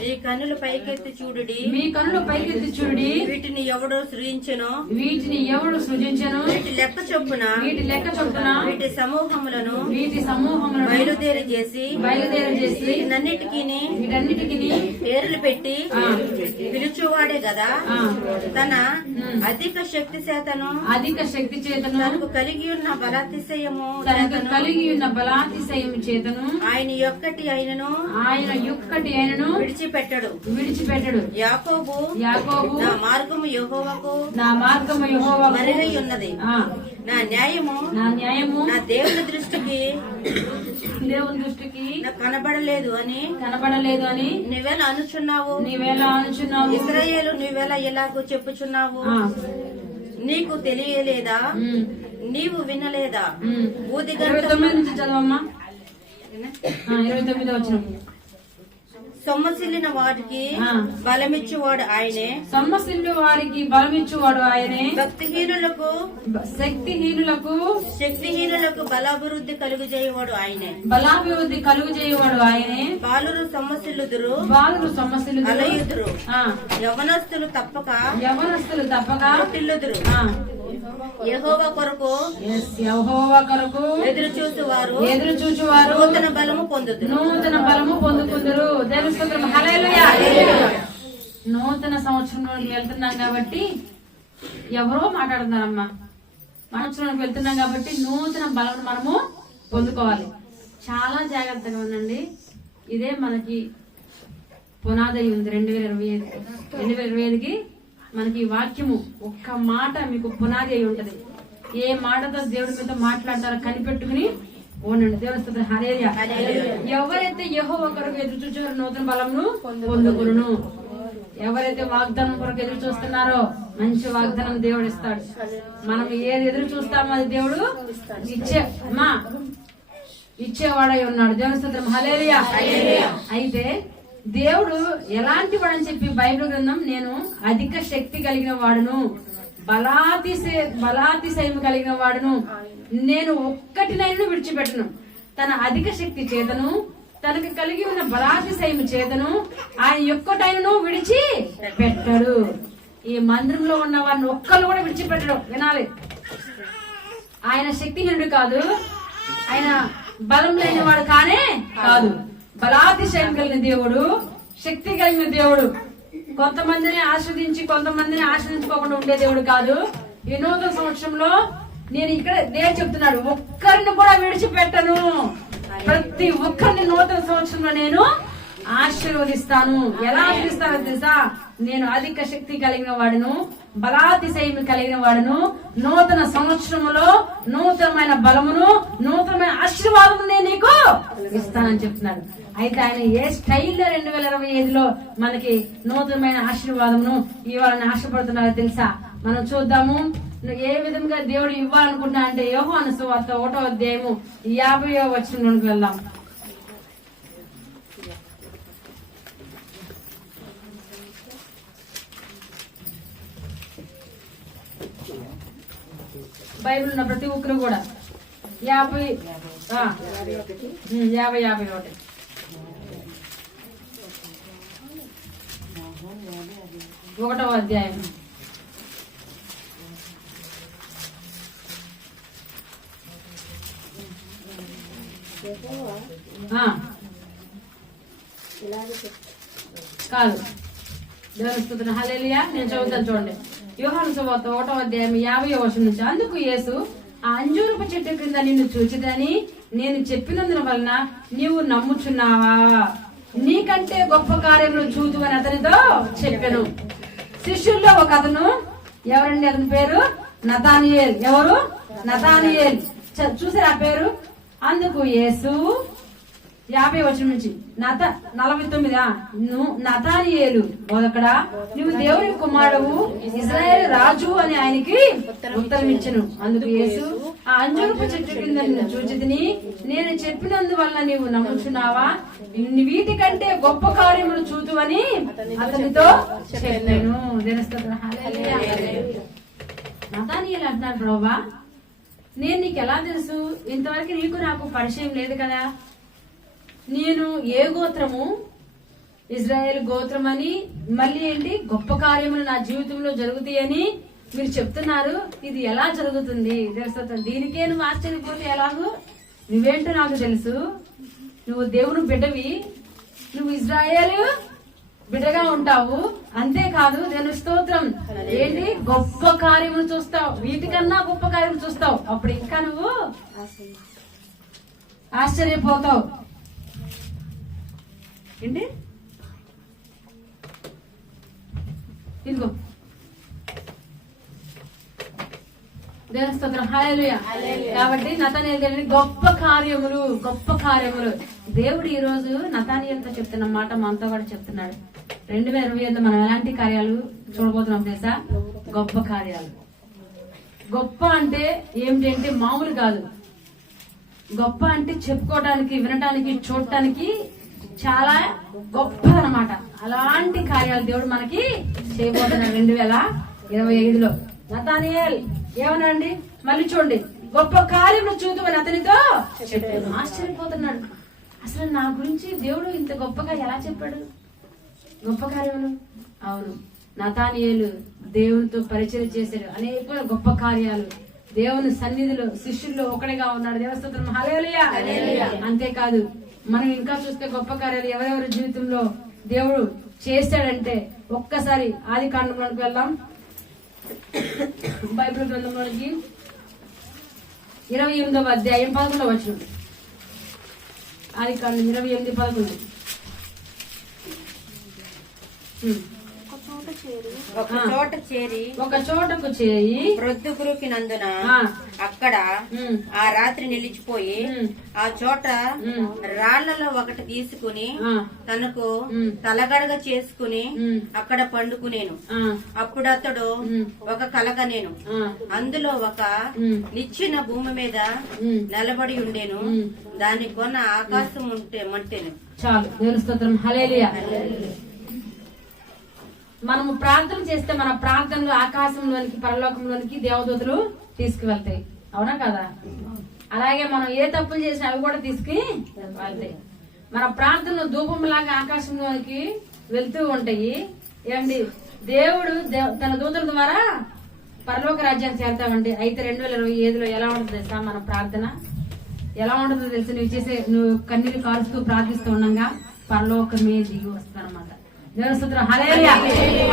మీ కన్నులు పైకెత్తి చూడుడి, మీ కన్నులు పైకెత్తి చూడుడి, వీటిని ఎవడో సృజించెనో, వీటిని ఎవడు సృజించెను, వీటి లెక్క చొప్పున, వీటి లెక్క చొప్పున, వీటి సమూహములను బయలుదేరి చేసి వీటన్నిటికీ పేర్లు పెట్టి పిలుచువాడే గదా తన అధిక శక్తి చేతను తనకు కలిగి ఉన్న బలాతిశయము చేతను ఆయన యొక్కటి ఆయనను విడిచిపెట్టడు. యాకోబు నా మార్గము యెహోవాకు మరుగై ఉన్నది, నా న్యాయము నా దేవుని దృష్టికి కనబడలేదు అని నువ్వెలా అనుచున్నావు, ఇశ్రాయేలు నువ్వెలా ఎలాగో చెప్పుచున్నావు, నీకు తెలియలేదా, నీవు వినలేదా? సొమ్మసిల్లిన వారికి బలమిచ్చువాడు ఆయనే, శక్తిహీనులకు బలాభివృద్ధి కలుగుజేయవాడు ఆయనే, బాలురు సొమ్మసిల్లుదురు అలయుదురు, యవనస్తులు తప్పక పుట్టిల్లుదురు. యెహోవా కొరకు ఎదురు చూచువారు నూతన బలము పొందుకుందరు. నూతన సంవత్సరంలోకి వెళ్తున్నాం కాబట్టి ఎవరో మాట్లాడుతున్నారమ్మా, సంవత్సరంలోకి వెళ్తున్నాం కాబట్టి నూతన బలం మనము పొందుకోవాలి. చాలా జాగ్రత్తగా ఉండండి. ఇదే మనకి పునాది ఉంది 2025కి మనకి వాక్యము ఒక్క మాట మీకు పునాది అయి ఉంటది. ఏ మాటతో దేవుడి మీద మాట్లాడతారో కనిపెట్టుకుని ఉండండి. దేవుని స్తుతి హల్లెలూయా. ఎవరైతే యెహోవా కొరకు ఎదురు చూచారో నూతన బలమును పొందుకొనును. ఎవరైతే వాగ్దానం కొరకు ఎదురు చూస్తున్నారో మంచి వాగ్దానం దేవుడు ఇస్తాడు. మనం ఏది ఎదురు చూస్తామో అది దేవుడు ఇచ్చేవాడై ఉన్నాడు. దేవుని స్తుతి హల్లెలూయా. అయితే దేవుడు ఎలాంటి వాడని చెప్పి బైబిల్ గ్రంథం నేను అధిక శక్తి కలిగిన వాడును, బలాతిశయం కలిగిన వాడును, నేను ఒక్కటినైనా విడిచిపెట్టను. తన అధిక శక్తి చేతను తనకు కలిగి ఉన్న బలాతిశయం చేతను ఆయన ఒక్కటైనను విడిచి పెట్టడు. ఈ మందిరంలో ఉన్న వారిని ఒక్కరు కూడా విడిచిపెట్టడు. వినాలి, ఆయన శక్తిహీనుడు కాదు, ఆయన బలం లేని వాడు కానే కాదు. బలాతిశయం కలిగిన దేవుడు, శక్తి కలిగిన దేవుడు. కొంతమందిని ఆస్వాదించి కొంతమందిని ఆస్వాదించుకోకుండా ఉండే దేవుడు కాదు. ఈ నూతన సంవత్సరంలో నేను ఇక్కడ దేవుడు చెప్తున్నాడు, ఒక్కరిని కూడా విడిచిపెట్టను. ప్రతి ఒక్కరిని నూతన సంవత్సరంలో నేను ఆశీర్వదిస్తాను. ఎలా ఆశీర్వదిస్తానో తెలుసా? నేను అధిక శక్తి కలిగిన వాడును, బలాతిశయం కలిగిన వాడును. నూతన సంవత్సరంలో నూతనమైన బలమును, నూతనమైన ఆశీర్వాదము నేను నీకు ఇస్తానని చెప్తున్నాడు. అయితే ఆయన ఏ స్టైల్లో 2025లో మనకి నూతనమైన ఆశీర్వాదమును ఇవ్వాలని ఆశపడుతున్నారో తెలుసా? మనం చూద్దాము ఏ విధంగా దేవుడు ఇవ్వాలనుకుంటున్నా అంటే యోహాను సువార్త 1వ అధ్యాయము 50వ వచనంలోకి వెళ్దాం. బైబిల్ ఉన్న ప్రతి ఒక్కరు కూడా 51 1వ అధ్యాయం కాదు. దేవుని స్తుతి హల్లెలూయా. నేను చదువుతాను చూడండి. యోహాను సువార్త 1వ అధ్యాయం 50వ వచనం నుంచి, అందుకు యేసు ఆ అంజూరపు చెట్టు క్రింద నిన్ను చూచిదని నేను చెప్పినందున వలన నీవు నమ్ముచున్నావా? నీకంటే గొప్ప కార్యములు చూదు అని అతనితో చెప్పాను. శిష్యుల్లో ఒక అతను, ఎవరండి అతని పేరు? నతానియేల్. ఎవరు? నతానియేల్. చూసారు ఆ పేరు? అందుకు యేసు 50 వచనం నుంచి 49 నతానియేలు బోధకుడా, నువ్వు దేవుని కుమారుడు, ఇశ్రాయేలు రాజు అని ఆయనకి ఉత్తరం ఇచ్చెను. అందుకు యేసు ఆ అంజూరపు చెట్టు కింద నిన్ను చూచితిని, నేను చెప్పినందువల్ల నీవు నమ్ముచున్నావా? వీటికంటే గొప్ప కార్యములు చూతువని అతనితో చెప్పాను. నతానియేలు అంటున్నాడు, ప్రభువా నేను నీకు ఎలా తెలుసు? ఇంతవరకు నీకు నాకు పరిచయం లేదు కదా. నేను ఏ గోత్రము? ఇజ్రాయేల్ గోత్రం అని, మళ్ళీ ఏంటి గొప్ప కార్యములు నా జీవితంలో జరుగుతాయని మీరు చెప్తున్నారు. ఇది ఎలా జరుగుతుంది? తెలుస్తుంది. దీనికే నువ్వు ఆశ్చర్యపోతే ఎలాగూ? నువ్వేంటో నాకు తెలుసు. నువ్వు దేవుడు బిడ్డవి, నువ్వు ఇజ్రాయేల్ బిడ్డగా ఉంటావు. అంతేకాదు నేను స్తోత్రం ఏంటి గొప్ప కార్యములు చూస్తావు, వీటికన్నా గొప్ప కార్యములు చూస్తావు. అప్పుడు ఇంకా నువ్వు ఆశ్చర్యపోతావు. ఏంటి ఇదిగో దేవుని స్తోత్రం, హల్లెలూయా. కాబట్టి నతానియేలు గొప్ప కార్యములు, గొప్ప కార్యములు. దేవుడు ఈ రోజు నతానియేలుతో చెప్తున్న మాట మనతో కూడా చెప్తున్నాడు. 2025 మనం ఎలాంటి కార్యాలు చూడబోతున్నాం తెలుసా? గొప్ప కార్యాలు. గొప్ప అంటే ఏమిటంటే మామూలు కాదు. గొప్ప అంటే చెప్పుకోవడానికి, వినటానికి, చూడటానికి చాలా గొప్పదన్నమాట. అలాంటి కార్యాలు దేవుడు మనకి చేయబోతున్నాడు 2025లో. నతానియేల్ ఏమనండి మళ్ళీ చూడండి, గొప్ప కార్యములు చూద్దామని అతనితో చెప్పాడు. ఆశ్చర్యపోతున్నాడు. అసలు నా గురించి దేవుడు ఇంత గొప్పగా ఎలా చెప్పాడు? గొప్ప కార్యములు. అవును, నతానియేలు దేవునితో పరిచయం చేశాడు. అనేక గొప్ప కార్యాలు. దేవుని సన్నిధిలో శిష్యుల్లో ఒకటిగా ఉన్నాడు. దేవస్తోత్రం, హల్లెలూయా. అంతేకాదు మనం ఇంకా చూస్తే గొప్ప కార్యాలు ఎవరెవరి జీవితంలో దేవుడు చేశాడంటే ఒక్కసారి ఆది కాండంలోకి వెళ్దాం. బైబిల్ గ్రంథంలోనికి 28వ అధ్యాయం 11వ వచనం. ఆది కాండం 28:11. ఒక చోటకు చేరి ప్రొద్దుగురుకినందున అక్కడ ఆ రాత్రి నిలిచిపోయి ఆ చోట రాళ్లలో ఒకటి తీసుకుని తనకు తలగడగ చేసుకుని అక్కడ పండుకునేను. అప్పుడు అతడు ఒక కలగనేను. అందులో ఒక నిచ్చిన భూమి మీద నిలబడి ఉండేను. దాని కొన ఆకాశం ఉంటే మంటేను. చాలు, దేవుని స్తోత్రం, హల్లెలూయా. మనము ప్రార్థన చేస్తే మన ప్రార్థనలు ఆకాశంలోనికి, పరలోకంలోనికి దేవదూతలు తీసుకువెళ్తాయి. అవునా కదా? అలాగే మనం ఏ తప్పులు చేసినా అవి కూడా తీసుకుని వెళ్తాయి. మన ప్రార్థనలు ధూపంలాగా ఆకాశంలోనికి వెళ్తూ ఉంటాయి. ఏమండి, దేవుడు తన దూతల ద్వారా పరలోక రాజ్యాన్ని చేరుతామండి. అయితే 2025లో ఎలా ఉంటుంది తెలుసా? మన ప్రార్థన ఎలా ఉంటుందో తెలుసు? నువ్వు కన్నీళ్లు కారుస్తూ ప్రార్థిస్తూ ఉండగా పరలోకమే దిగి వస్తానమాట. దేవస్తోత్రం, హల్లెలూయా.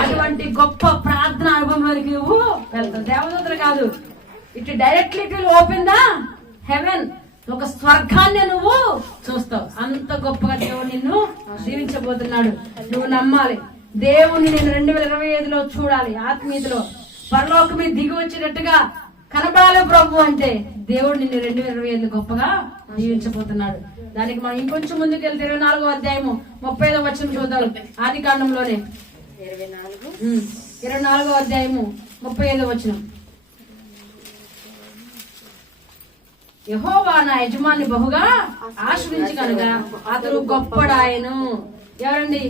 అటువంటి గొప్ప ప్రార్థన అనుభవంలోనికి నువ్వు వెళ్తావు. దేవదూతలు కాదు, it directly will open the heaven. ఒక స్వర్గాన్ని నువ్వు చూస్తావు. అంత గొప్పగా దేవుడు నిన్ను జీవించబోతున్నాడు. నువ్వు నమ్మాలి. దేవుణ్ణి నేను 2025లో చూడాలి. ఆత్మీయతలో పరలోకమే దిగి వచ్చినట్టుగా కనపడాలి ప్రభు అంటే దేవుడు నిన్ను 2025 గొప్పగా జీవించబోతున్నాడు. దానికి మనం ఇంకొంచెం ముందుకు వెళ్తే 24వ అధ్యాయము 35వ వచనం చూద్దాం. ఆది కాండంలోనే 24వ అధ్యాయము 35వ వచనం. యెహోవా నా యజమాని బహుగా ఆశ్రయించి కనుక అతడు గొప్పడాయను. ఎవరండి?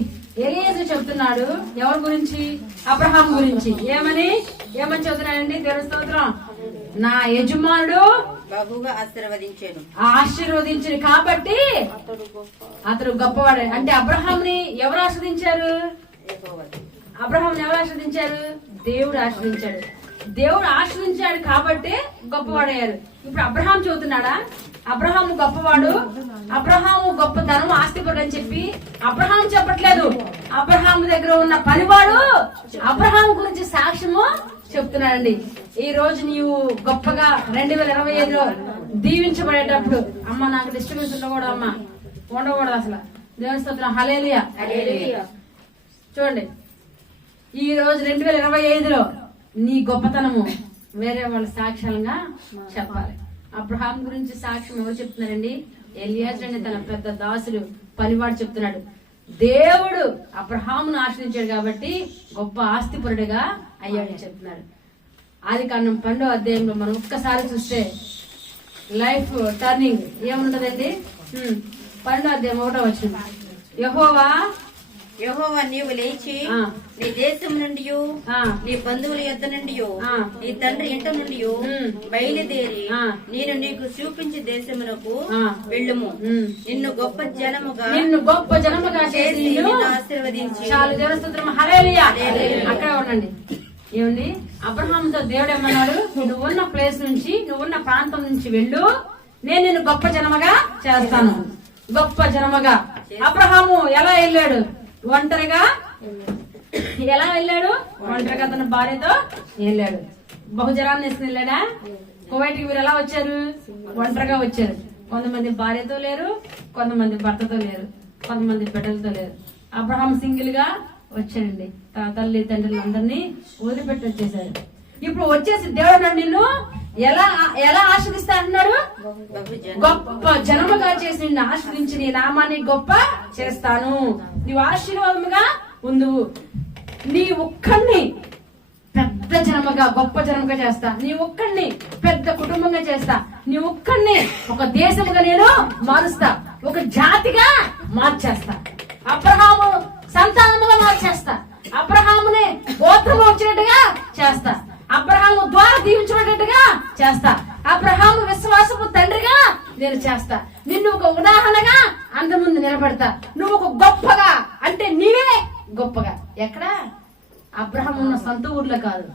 ఎలీయెజరు చెప్తున్నాడు. ఎవరి గురించి? అబ్రహాం గురించి. ఏమని చెబుతున్నాడండి? దేవుని స్తోత్రం. నా యజమానుడు బహుగా ఆశీర్వదించాడు కాబట్టి అతడు గొప్పవాడు. అంటే అబ్రహాంని ఎవరు ఆశ్రదించారు? అబ్రహాంని ఎవరు ఆశ్రదించారు? దేవుడు ఆశ్రదించాడు. దేవుడు ఆశ్రదించాడు కాబట్టి గొప్పవాడయ్యారు. ఇప్పుడు అబ్రహాం చెబుతున్నాడా? అబ్రహాము గొప్పవాడు, అబ్రహాము గొప్పతనం, ఆస్తిపరుడు అని చెప్పి అబ్రహాం చెప్పట్లేదు. అబ్రహాం దగ్గర ఉన్న పనివాడు అబ్రహాం గురించి సాక్ష్యము చెప్తున్నాడండి. ఈ రోజు నీవు గొప్పగా 2025లో దీవించబడేటప్పుడు, అమ్మ నాకు డిస్టర్బెన్స్ ఉండకూడదు, అమ్మ ఉండకూడదు అసలు. దేవుని స్తోత్రం, హల్లెలూయా. చూడండి, ఈ రోజు 2025లో నీ గొప్పతనము వేరే వాళ్ళ సాక్ష్యాలుగా చెప్పాలి. అబ్రహాం గురించి సాక్ష్యం ఎవరు చెప్తున్నారండి? ఎలియాజరు అనే తన పెద్ద దాసుడు పనివాడు చెప్తున్నాడు. దేవుడు అబ్రహామును ఆశ్రయించాడు కాబట్టి గొప్ప ఆస్తిపరుడుగా అయ్యాడని చెప్తున్నాడు. ఆది కాండం 12వ అధ్యాయంలో మనం ఒక్కసారి చూస్తే లైఫ్ టర్నింగ్ ఏముంటదండి? 12వ అధ్యాయం 1వ వచనం. యెహోవా యెహోవా నీవు లేచి ఆ. నీ దేశం నుండి ఆ. నీ బంధువుల యొద్ద నుండి ఆ. నీ తండ్రి ఇంట నుండి బయలుదేరి ఆ. నేను నీకు చూపించే దేశమునకు ఆ. వెళ్ళుము ఉమ్. నిన్ను గొప్ప జనముగా నిన్ను గొప్ప జనముగా చేసి చేసి నిన్ను నిన్ను ఆశీర్వదించి చాలు దేవుని స్తోత్రం హల్లెలూయా. అక్కడ ఉండండి. ఏమండి అబ్రహాముతో దేవుడు ఏమన్నాడు? నువ్వున్న ప్లేస్ నుంచి నువ్వున్న ప్రాంతం నుంచి వెళ్ళు, నేను నిన్ను గొప్ప జనముగా చేస్తాను. గొప్ప జనముగా అబ్రహాము ఎలా వెళ్ళాడు? ఒంటరిగా. ఎలా వెళ్ళాడు? ఒంటరిగా తన భార్యతో వెళ్ళాడు. బహుజనాన్ని వేసుకుని వెళ్ళాడా? కువైట్కి మీరు ఎలా వచ్చారు? ఒంటరిగా వచ్చారు. కొంతమంది భార్యతో లేరు, కొంతమంది భర్తతో లేరు, కొంతమంది బిడ్డలతో లేరు. అబ్రహాం సింగిల్ గా వచ్చాడండి. తన తల్లి తండ్రులు అందరినీ వదిలిపెట్టి వచ్చేసాడు. ఇప్పుడు వచ్చేసి దేవుడు నిన్ను ఎలా ఎలా ఆశ్రదిస్తా అంటున్నాడు? గొప్ప జనముగా చేసి నిన్ను ఆశ్రదించి నీ నామాన్ని గొప్ప చేస్తాను. నీవు ఆశీర్వాదముగా ఉందువు. నీ ఒక్కడిని పెద్ద జనముగా గొప్ప జనముగా చేస్తా. నీ ఒక్కడిని పెద్ద కుటుంబంగా చేస్తా. నీ ఒక్కడిని ఒక దేశముగా నేను మారుస్తా. ఒక జాతిగా మార్చేస్తా. అబ్రహాము సంతానముగా మార్చేస్తా. అబ్రహాముని గోత్రము వచ్చినట్టుగా చేస్తా. అబ్రహాము ద్వారా దీవించినట్టుగా చేస్తా. అబ్రహాము విశ్వాసపు తండ్రిగా నేను చేస్తా. నిన్ను ఒక ఉదాహరణగా అందరి ముందు నిలబెడతా. నువ్వు ఒక గొప్పగా అంటే నీవే గొప్పగా. ఎక్కడ? అబ్రహాం ఉన్న సొంత ఊర్లో కాదు,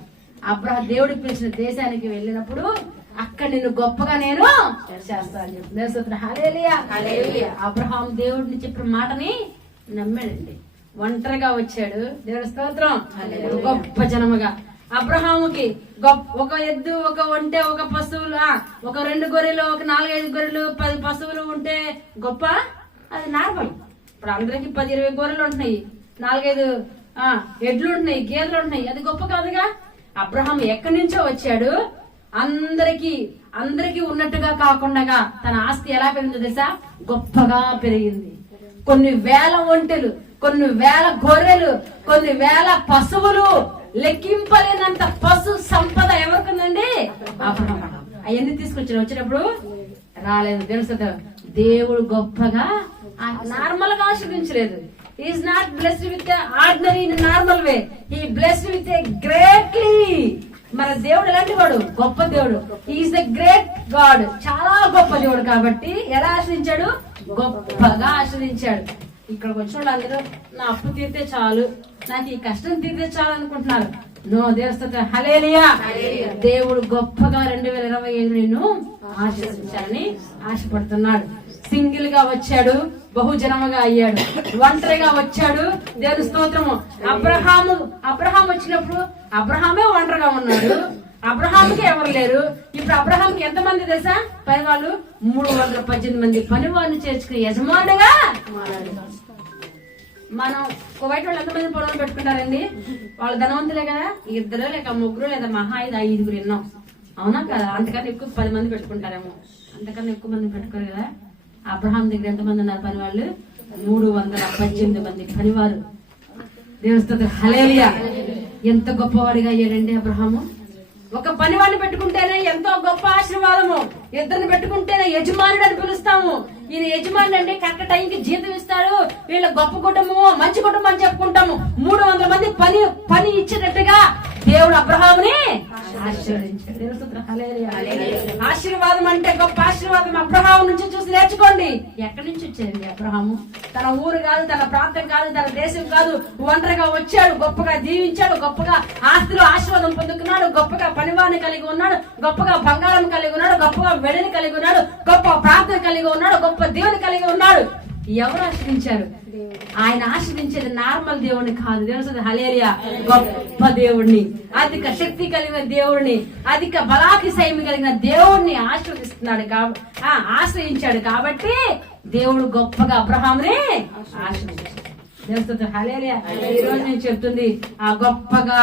దేవుడు పిలిచిన దేశానికి వెళ్ళినప్పుడు అక్కడ నిన్ను గొప్పగా నేను చేస్తాను. హల్లెలూయా. అబ్రహాం దేవుడిని చెప్పిన మాటని నమ్మాడండి. ఒంటరిగా వచ్చాడు. దేవుడి స్తోత్రం. గొప్ప జనముగా అబ్రహాముకి ఒక ఎద్దు, ఒక ఒంటె, ఒక పశువులు, ఒక 2 గొర్రెలు, ఒక 4-5 గొర్రెలు, 10 పశువులు ఉంటే గొప్ప? అది నార్మల్. ఇప్పుడు అందరికి 10-20 గొర్రెలు ఉంటున్నాయి, 4-5 ఎడ్లు ఉంటున్నాయి, గేదెలు ఉంటున్నాయి. అది గొప్ప కాదుగా. అబ్రహాం ఎక్కడి నుంచో వచ్చాడు. అందరికి ఉన్నట్టుగా కాకుండా తన ఆస్తి ఎలా పెరిగిందో తెలుసా? గొప్పగా పెరిగింది. కొన్ని వేల ఒంటెలు, కొన్ని వేల గొర్రెలు, కొన్ని వేల పశువులు, లెక్కింపలేనంత పశు సంపద ఎవరికుందండి? అబ్రహాం. అవన్నీ తీసుకొచ్చాడు. వచ్చినప్పుడు రాలేదు. తెలుసు దేవుడు గొప్పగా నార్మల్ గా ఆశీర్వదించలేదు. Is not blessed with ordinary normal way. He blessed with a greatly. మన దేవుడు ఎలాంటి వాడు? గొప్ప దేవుడు. Is the great God. చాలా గొప్ప దేవుడు. కాబట్టి ఎలా ఆశ్రయించాడు? గొప్పగా ఆశ్రయించాడు. ఇక్కడికి వచ్చిన వాళ్ళు అందరూ నా అప్పు తీరితే చాలు, నాకు ఈ కష్టం తీరితే చాలు అనుకుంటున్నారు. నో, దేవుడు హల్లెలూయా. దేవుడు గొప్పగా 2025 నిన్ను ఆశీర్వదించాలని ఆశపడుతున్నాడు. సింగిల్ గా వచ్చాడు, బహుజనముగా అయ్యాడు. ఒంటరిగా వచ్చాడు. దేవుని స్తోత్రము. అబ్రహాం వచ్చినప్పుడు అబ్రహామే ఒంటరిగా ఉన్నాడు. అబ్రహాంకి ఎవరు లేరు. ఇప్పుడు అబ్రహాంకి ఎంతమంది తెలుసా? పని వాళ్ళు 318 మంది పని వాళ్ళు చేర్చుకుని యజమానుగా మారాడు. మనం కువైట్ వాళ్ళు ఎంతమంది పొలం పెట్టుకుంటారండి? వాళ్ళు ధనవంతులే కదా. 2 లేక 3 లేదా మహా 5 ఎన్నో. అవునా కదా? అంతకన్నా ఎక్కువ 10 మంది పెట్టుకుంటారేమో. అంతకన్నా ఎక్కువ మంది పెట్టుకోరు కదా. అబ్రహాం దగ్గర ఎంతమంది ఉన్నారు పని వాళ్ళు? 318 మంది పనివారు. దేవుని హల్లెలూయా. ఎంత గొప్పవాడిగా అయ్యాడండి అబ్రహాము. ఒక పనివాడిని పెట్టుకుంటేనే ఎంతో గొప్ప ఆశీర్వాదము. 2 పెట్టుకుంటేనే యజమానుడు అని పిలుస్తాము. ఈయన యజమానుడు అంటే కరెక్ట్ టైంకి జీతం ఇస్తాడు. వీళ్ళ గొప్ప కుటుంబము, మంచి కుటుంబం అని చెప్పుకుంటాము. 300 మంది పని ఇచ్చేటట్టుగా దేవుడు అబ్రహాముని ఆశీర్వదించాడు. ఆశీర్వాదం అంటే గొప్ప ఆశీర్వాదం. అబ్రహాము నుంచి చూసి నేర్చుకోండి. ఎక్కడి నుంచి వచ్చాడండి అబ్రహాము? తన ఊరు కాదు, తన ప్రాంతం కాదు, తన దేశం కాదు. ఒంటరిగా వచ్చాడు, గొప్పగా దీవించాడు, గొప్పగా ఆస్తిలో ఆశీర్వాదం పొందుకున్నాడు, గొప్పగా పనివాడిని కలిగి ఉన్నాడు, గొప్పగా బంగారం కలిగి ఉన్నాడు, గొప్పగా వెడని కలిగి ఉన్నాడు, గొప్ప ప్రార్థన కలిగి ఉన్నాడు, గొప్ప దేవుని కలిగి ఉన్నాడు. ఎవరు ఆశ్రయించారు? ఆయన ఆశ్రయించేది నార్మల్ దేవుడిని కాదు. దేవుడు హల్లెలూయా. గొప్ప దేవుడిని, అధిక శక్తి కలిగిన దేవుడిని, అధిక బలాతిశయం కలిగిన దేవుడిని ఆశ్రయించాడు. కాబట్టి దేవుడు గొప్పగా అబ్రహాముని ఆశ్రయించాడు. దేవుడు హల్లెలూయా. ఈ రోజు నేను చెప్తుంది ఆ గొప్పగా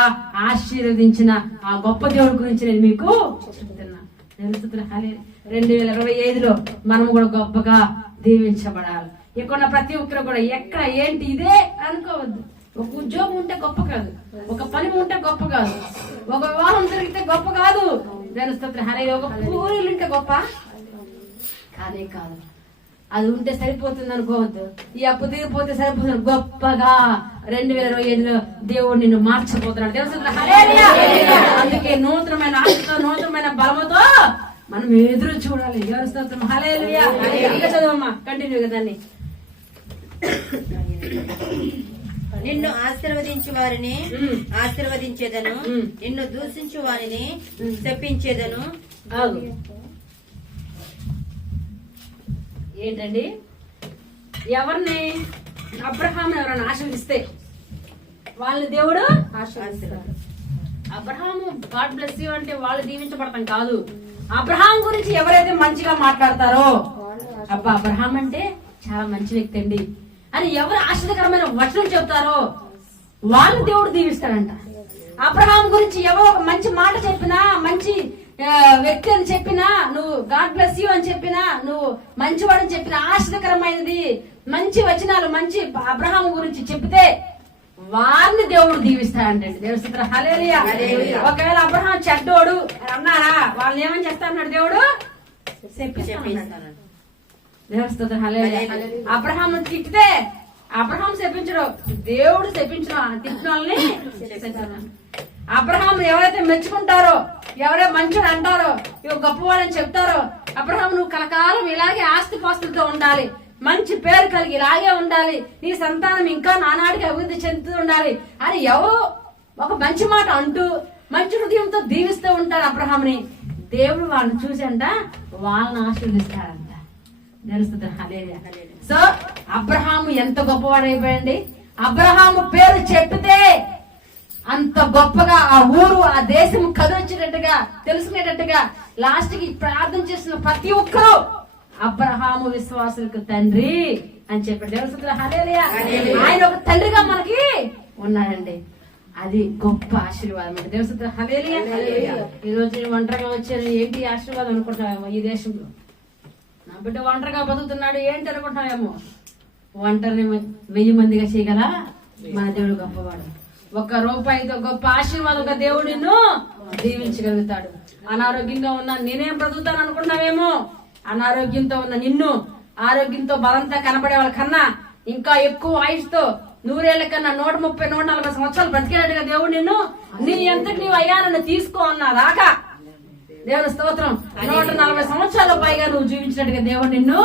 ఆశీర్వదించిన ఆ గొప్ప దేవుడి గురించి నేను మీకు చెప్తున్నా. దేవుడు హల్లెలూయా. 2025లో మనం కూడా గొప్పగా దీవించబడాలి. ఇక్కడ ప్రతి ఒక్కరు కూడా ఎక్కడ ఏంటి ఇదే అనుకోవద్దు. ఒక ఉద్యోగం ఉంటే గొప్ప కాదు, ఒక పని ఉంటే గొప్ప కాదు, ఒక వివాహం జరిగితే గొప్ప కాదు. ఒక పూరీలు ఉంటే గొప్ప కాదే కాదు. అది ఉంటే సరిపోతుంది అనుకోవద్దు. ఈ అప్పు తీరిపోతే సరిపోతుంది. గొప్పగా 2025లో దేవుడు నిన్ను మార్చబోతున్నాడు. తెలుసు, హల్లెలూయా. అందుకే నూతనమైన ఆశతో, నూతనమైన బలముతో మనం ఎదురు చూడాలి. ఎవరి స్తోత్రం, హల్లెలూయా. ఇంకా చదవమ్మా, కంటిన్యూగా దాన్ని. నిన్ను ఆశీర్వదించు వారిని ఆశీర్వదించేదను, నిన్ను దూషించు వారిని శపించేదను. ఆగు. ఏంటండి, ఎవరిని? అబ్రహాం ఎవరైనా ఆశీర్వదిస్తే వాళ్ళని దేవుడు ఆశీర్వదిస్తాడు. అబ్రహాము గాడ్ బ్లెస్ యూ అంటే వాళ్ళు దీవించబడతాం కాదు. అబ్రహాం గురించి ఎవరైతే మంచిగా మాట్లాడతారో, అబ్బా అబ్రహాం అంటే చాలా మంచి వ్యక్తి అండి అని ఎవరు ఆశ్చర్యకరమైన వచనం చెప్తారో వాళ్ళు దేవుడు దీవిస్తాడంట. అబ్రహాం గురించి ఎవరో ఒక మంచి మాట చెప్పినా, మంచి వ్యక్తి అని చెప్పినా, నువ్వు గాడ్ బ్లెస్ యూ అని చెప్పినా, నువ్వు మంచివాడని చెప్పినా, ఆశ్చర్యకరమైనది మంచి వచనాలు మంచి అబ్రహాం గురించి చెప్తే వారిని దేవుడు దీవిస్తాడంటండి. దేవుడు స్తోత్రం, హల్లెలూయా. ఒకవేళ అబ్రహాం చెడ్డోడు అన్నారా, వాళ్ళని ఏమని చెప్తా అన్నాడు దేవుడు? శపిస్తాను. దేవుడు స్తోత్రం, హల్లెలూయా. అబ్రహాం తిట్టితే అబ్రహాం శపించడు, దేవుడు శపించడం. తిట్టిన వాళ్ళని అబ్రహాం ఎవరైతే మెచ్చుకుంటారో, ఎవరైతే మంచిని అంటారో, ఇవి గొప్పవాడని చెప్తారో, అబ్రహాం నువ్వు కలకాలం ఇలాగే ఆస్తి పాస్తులతో ఉండాలి, మంచి పేరు కలిగి ఇలాగే ఉండాలి, నీ సంతానం ఇంకా నానాడికి అభివృద్ధి చెందుతూ ఉండాలి అని ఎవరు ఒక మంచి మాట అంటూ మంచి హృదయంతో దీవిస్తూ ఉంటారు అబ్రహాంని. దేవుడు వాళ్ళని చూసంట వాళ్ళని ఆశీర్వదిస్తాడంట. తెలుస్తుంది, హల్లెలూయా. సో అబ్రహాము ఎంత గొప్పవాడైపోయండి. అబ్రహాము పేరు చెప్పితే అంత గొప్పగా ఆ ఊరు, ఆ దేశం కదొచ్చినట్టుగా, తెలుసుకునేటట్టుగా లాస్ట్ కి ప్రార్థన చేసిన ప్రతి ఒక్కరూ అబ్రహాము విశ్వాసులకు తండ్రి అని చెప్పాడు. తెలుసు, హల్లెలూయా. ఆయన ఒక తండ్రిగా మనకి ఉన్నాడండి. అది గొప్ప ఆశీర్వాదం అండి. తెలుసు, హల్లెలూయా. ఈ రోజు నేను ఒంటరిగా వచ్చాను, ఏంటి ఆశీర్వాదం అనుకుంటున్నావేమో. ఈ దేశంలో నా బిడ్డ ఒంటరిగా బతుకుతున్నాడు ఏంటి అనుకుంటున్నావేమో. ఒంటరిని 1000 మందిగా చేయగల మన దేవుడు గొప్పవాడు. ₹1 గొప్ప ఆశీర్వాదంగా దేవుడు నిన్ను దీవించగలుగుతాడు. అనారోగ్యంగా ఉన్నా నేనేం బ్రతుకుతాను అనుకున్నావేమో. అనారోగ్యంతో ఉన్న నిన్ను ఆరోగ్యంతో బలంతో కనబడే వాళ్ళ కన్నా ఇంకా ఎక్కువ ఆయుష్తో 100 ఏళ్ల కన్నా 130, 140 సంవత్సరాలు బ్రతికేటట్టుగా దేవుడు నిన్ను నీ ఎంతటి నీవు అయ్యా నన్ను తీసుకో అన్నా రాక దేవుని స్తోత్రం 140 సంవత్సరాల పైగా నువ్వు జీవించినట్టుగా దేవుడు నిన్ను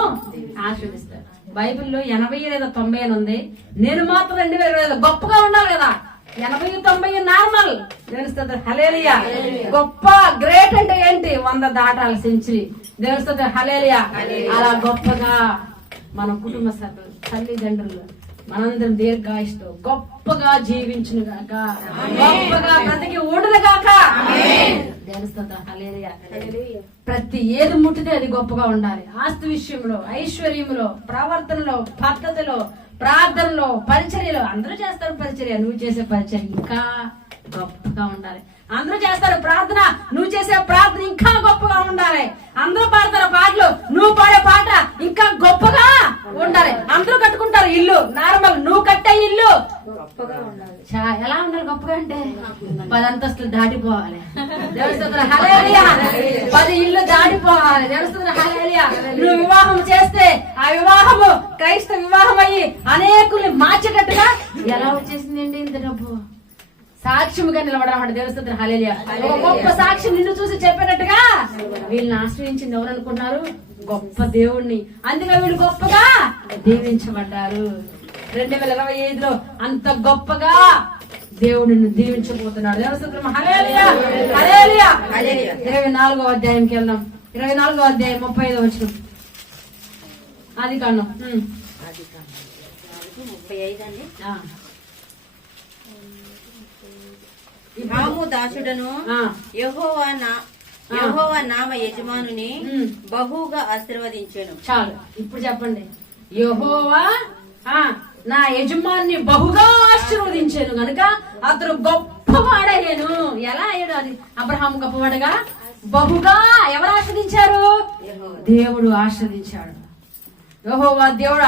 ఆశీర్వదిస్తాడు. బైబిల్లో 80 లేదా 90 అని ఉంది. నేను మాత్రం 2020 గొప్పగా ఉండాలి కదా. 80, 90 నార్మల్. దేవుని స్తోత్రం, హల్లెలూయా. గొప్ప గ్రేట్ అంటే ఏంటి? 100 దాటాలి సెంచరీ. దేవుని స్తోత్రం, హల్లెలూయా. అలా గొప్పగా మన కుటుంబ సభ్యులు, తల్లిదండ్రులు మనందరం దీర్ఘాయుష్తో గొప్పగా జీవించును గాక, గొప్పగా బ్రతికి ఊడును గాక. దేవుని స్తోత్రం, హల్లెలూయా. ప్రతి ఏది ముట్టితే అది గొప్పగా ఉండాలి. ఆస్తి విషయంలో, ఐశ్వర్యంలో, ప్రవర్తనలో, పద్ధతిలో, ప్రార్థనలో, పరిచర్యలో. అందరూ చేస్తారు పరిచర్య, నువ్వు చేసే పరిచర్య ఇంకా గొప్పగా ఉండాలి. అందరూ చేస్తారు ప్రార్థన, నువ్వు చేసే ప్రార్థన ఇంకా గొప్పగా ఉండాలి. అందరూ పాడతారు పాటలు, నువ్వు పాడే పాట ఇంకా గొప్పగా ఉండాలి. అందరూ కట్టుకుంటారు ఇల్లు నార్మల్, నువ్వు కట్టే ఇల్లు గొప్పగా ఉండాలి. ఎలా ఉండాలి గొప్పగా అంటే 10 అంతస్తులు దాటిపోవాలి. దేవస్థానం, హల్లెలూయా. 10 ఇల్లు దాటిపోవాలి. దేవస్థానం, హల్లెలూయా. నువ్వు వివాహం చేస్తే ఆ వివాహము క్రైస్తవ వివాహం అయ్యి అనేకుల్ని మార్చేటట్టుగా ఎలా వచ్చేసిందండి ఇంత డబ్బు? సాక్ష్యముగా నిలబడమంటే దేవస్థానం, హల్లెలూయా. ఒక గొప్ప సాక్ష్యం నిన్ను చూసి చెప్పినట్టుగా వీళ్ళని ఆశ్రయించింది ఎవరు అనుకున్నారు? గొప్ప దేవుణ్ణి. అందుకే వీళ్ళు గొప్పగా దీవించబడ్డారు. 2025లో అంత గొప్పగా దేవుడిని దీవించబోతున్నాడు. దేవస్థానం, హల్లెలూయా, హల్లెలూయా. 24వ అధ్యాయంకి వెళ్దాం. 24వ అధ్యాయం 35వ వచనం. ఆదికాండం 35 అండి. హాము దాసుడను యెహోవా నామ యజమానుని బహుగా ఆశీర్వదించాను. చాలు, ఇప్పుడు చెప్పండి. యెహోవా నా యజమాన్ని బహుగా ఆశీర్వదించాను గనుక అతను గొప్పవాడయ్యాను. ఎలా అయ్యాడు? అది అబ్రహాం గొప్పవాడుగా బహుగా ఎవరు ఆశీర్వదించారు? దేవుడు ఆశీర్వదించాడు. యెహోవా దేవుడు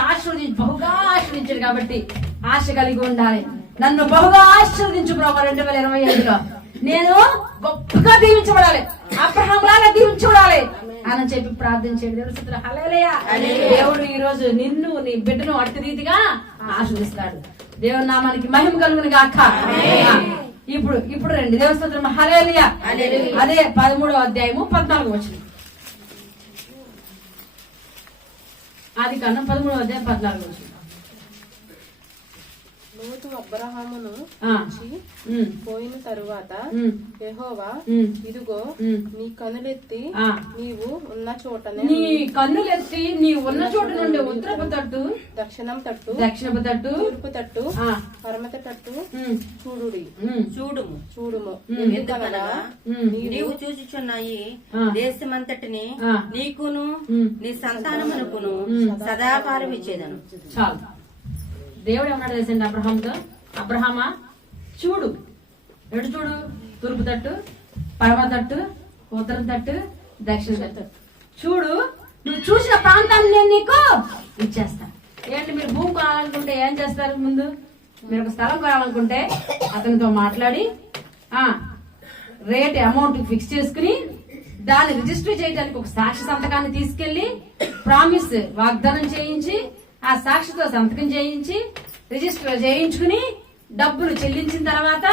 బహుగా ఆశీర్వదించాడు. కాబట్టి ఆశ కలిగి ఉండాలి. నన్ను బహుగా ఆశీర్వదించు ప్రభు. 2025లో నేను గొప్పగా దీవించబడాలి, అబ్రహాం లాగా దీవించబడాలి. అని చెప్పి ప్రార్థించేది. దేవుడు స్తోత్రం. హల్లెలూయా. దేవుడు ఈ రోజు నిన్ను నీ బిడ్డను అట్టి రీతిగా ఆశీర్వదిస్తాడు. దేవుని నామానికి మహిమ కలుగును గాక. ఇప్పుడు రండి. దేవుని స్తోత్రం. హల్లెలూయా. అదే 13వ అధ్యాయము 14వ వచనం. ఆదికాండం 13వ అధ్యాయం 14వ వచనం. లోతు అబ్రహామును పోయిన తరువాత యెహోవా ఇదిగో నీ కన్నులెత్తి నీవు ఉన్న చోట నుండి ఉత్తరపు తట్టు, దక్షిణపు తట్టు, తూర్పు తట్టు, పరమత తట్టు చూడుము. ఎందుకనగా నీవు చూచుచున్నాయి దేశమంతటిని నీకును నీ సంతానమునకును సదాకాలం ఇచ్చేదను. చాలు. దేవుడు ఏమన్నాడు తెలుసండి అబ్రహాంతో? అబ్రహామా చూడు, ఎటు చూడు? తూర్పు తట్టు, పడమ తట్టు, ఉత్తరం తట్టు, దక్షిణ తట్టు చూడు. నువ్వు చూసిన ప్రాంతాన్ని నేను నీకు ఇచ్చేస్తా. ఏంటి, మీరు భూమి కొనాలనుకుంటే ఏం చేస్తారు? ముందు మీరు ఒక స్థలం కొనాలనుకుంటే అతనితో మాట్లాడి రేట్ అమౌంట్ ఫిక్స్ చేసుకుని దాన్ని రిజిస్టర్ చేయడానికి ఒక సాక్షి సంతకాన్ని తీసుకెళ్లి ప్రామిస్ వాగ్దానం చేయించి ఆ సాక్షితో సంతకం చేయించి రిజిస్టర్ చేయించుకుని డబ్బులు చెల్లించిన తర్వాత,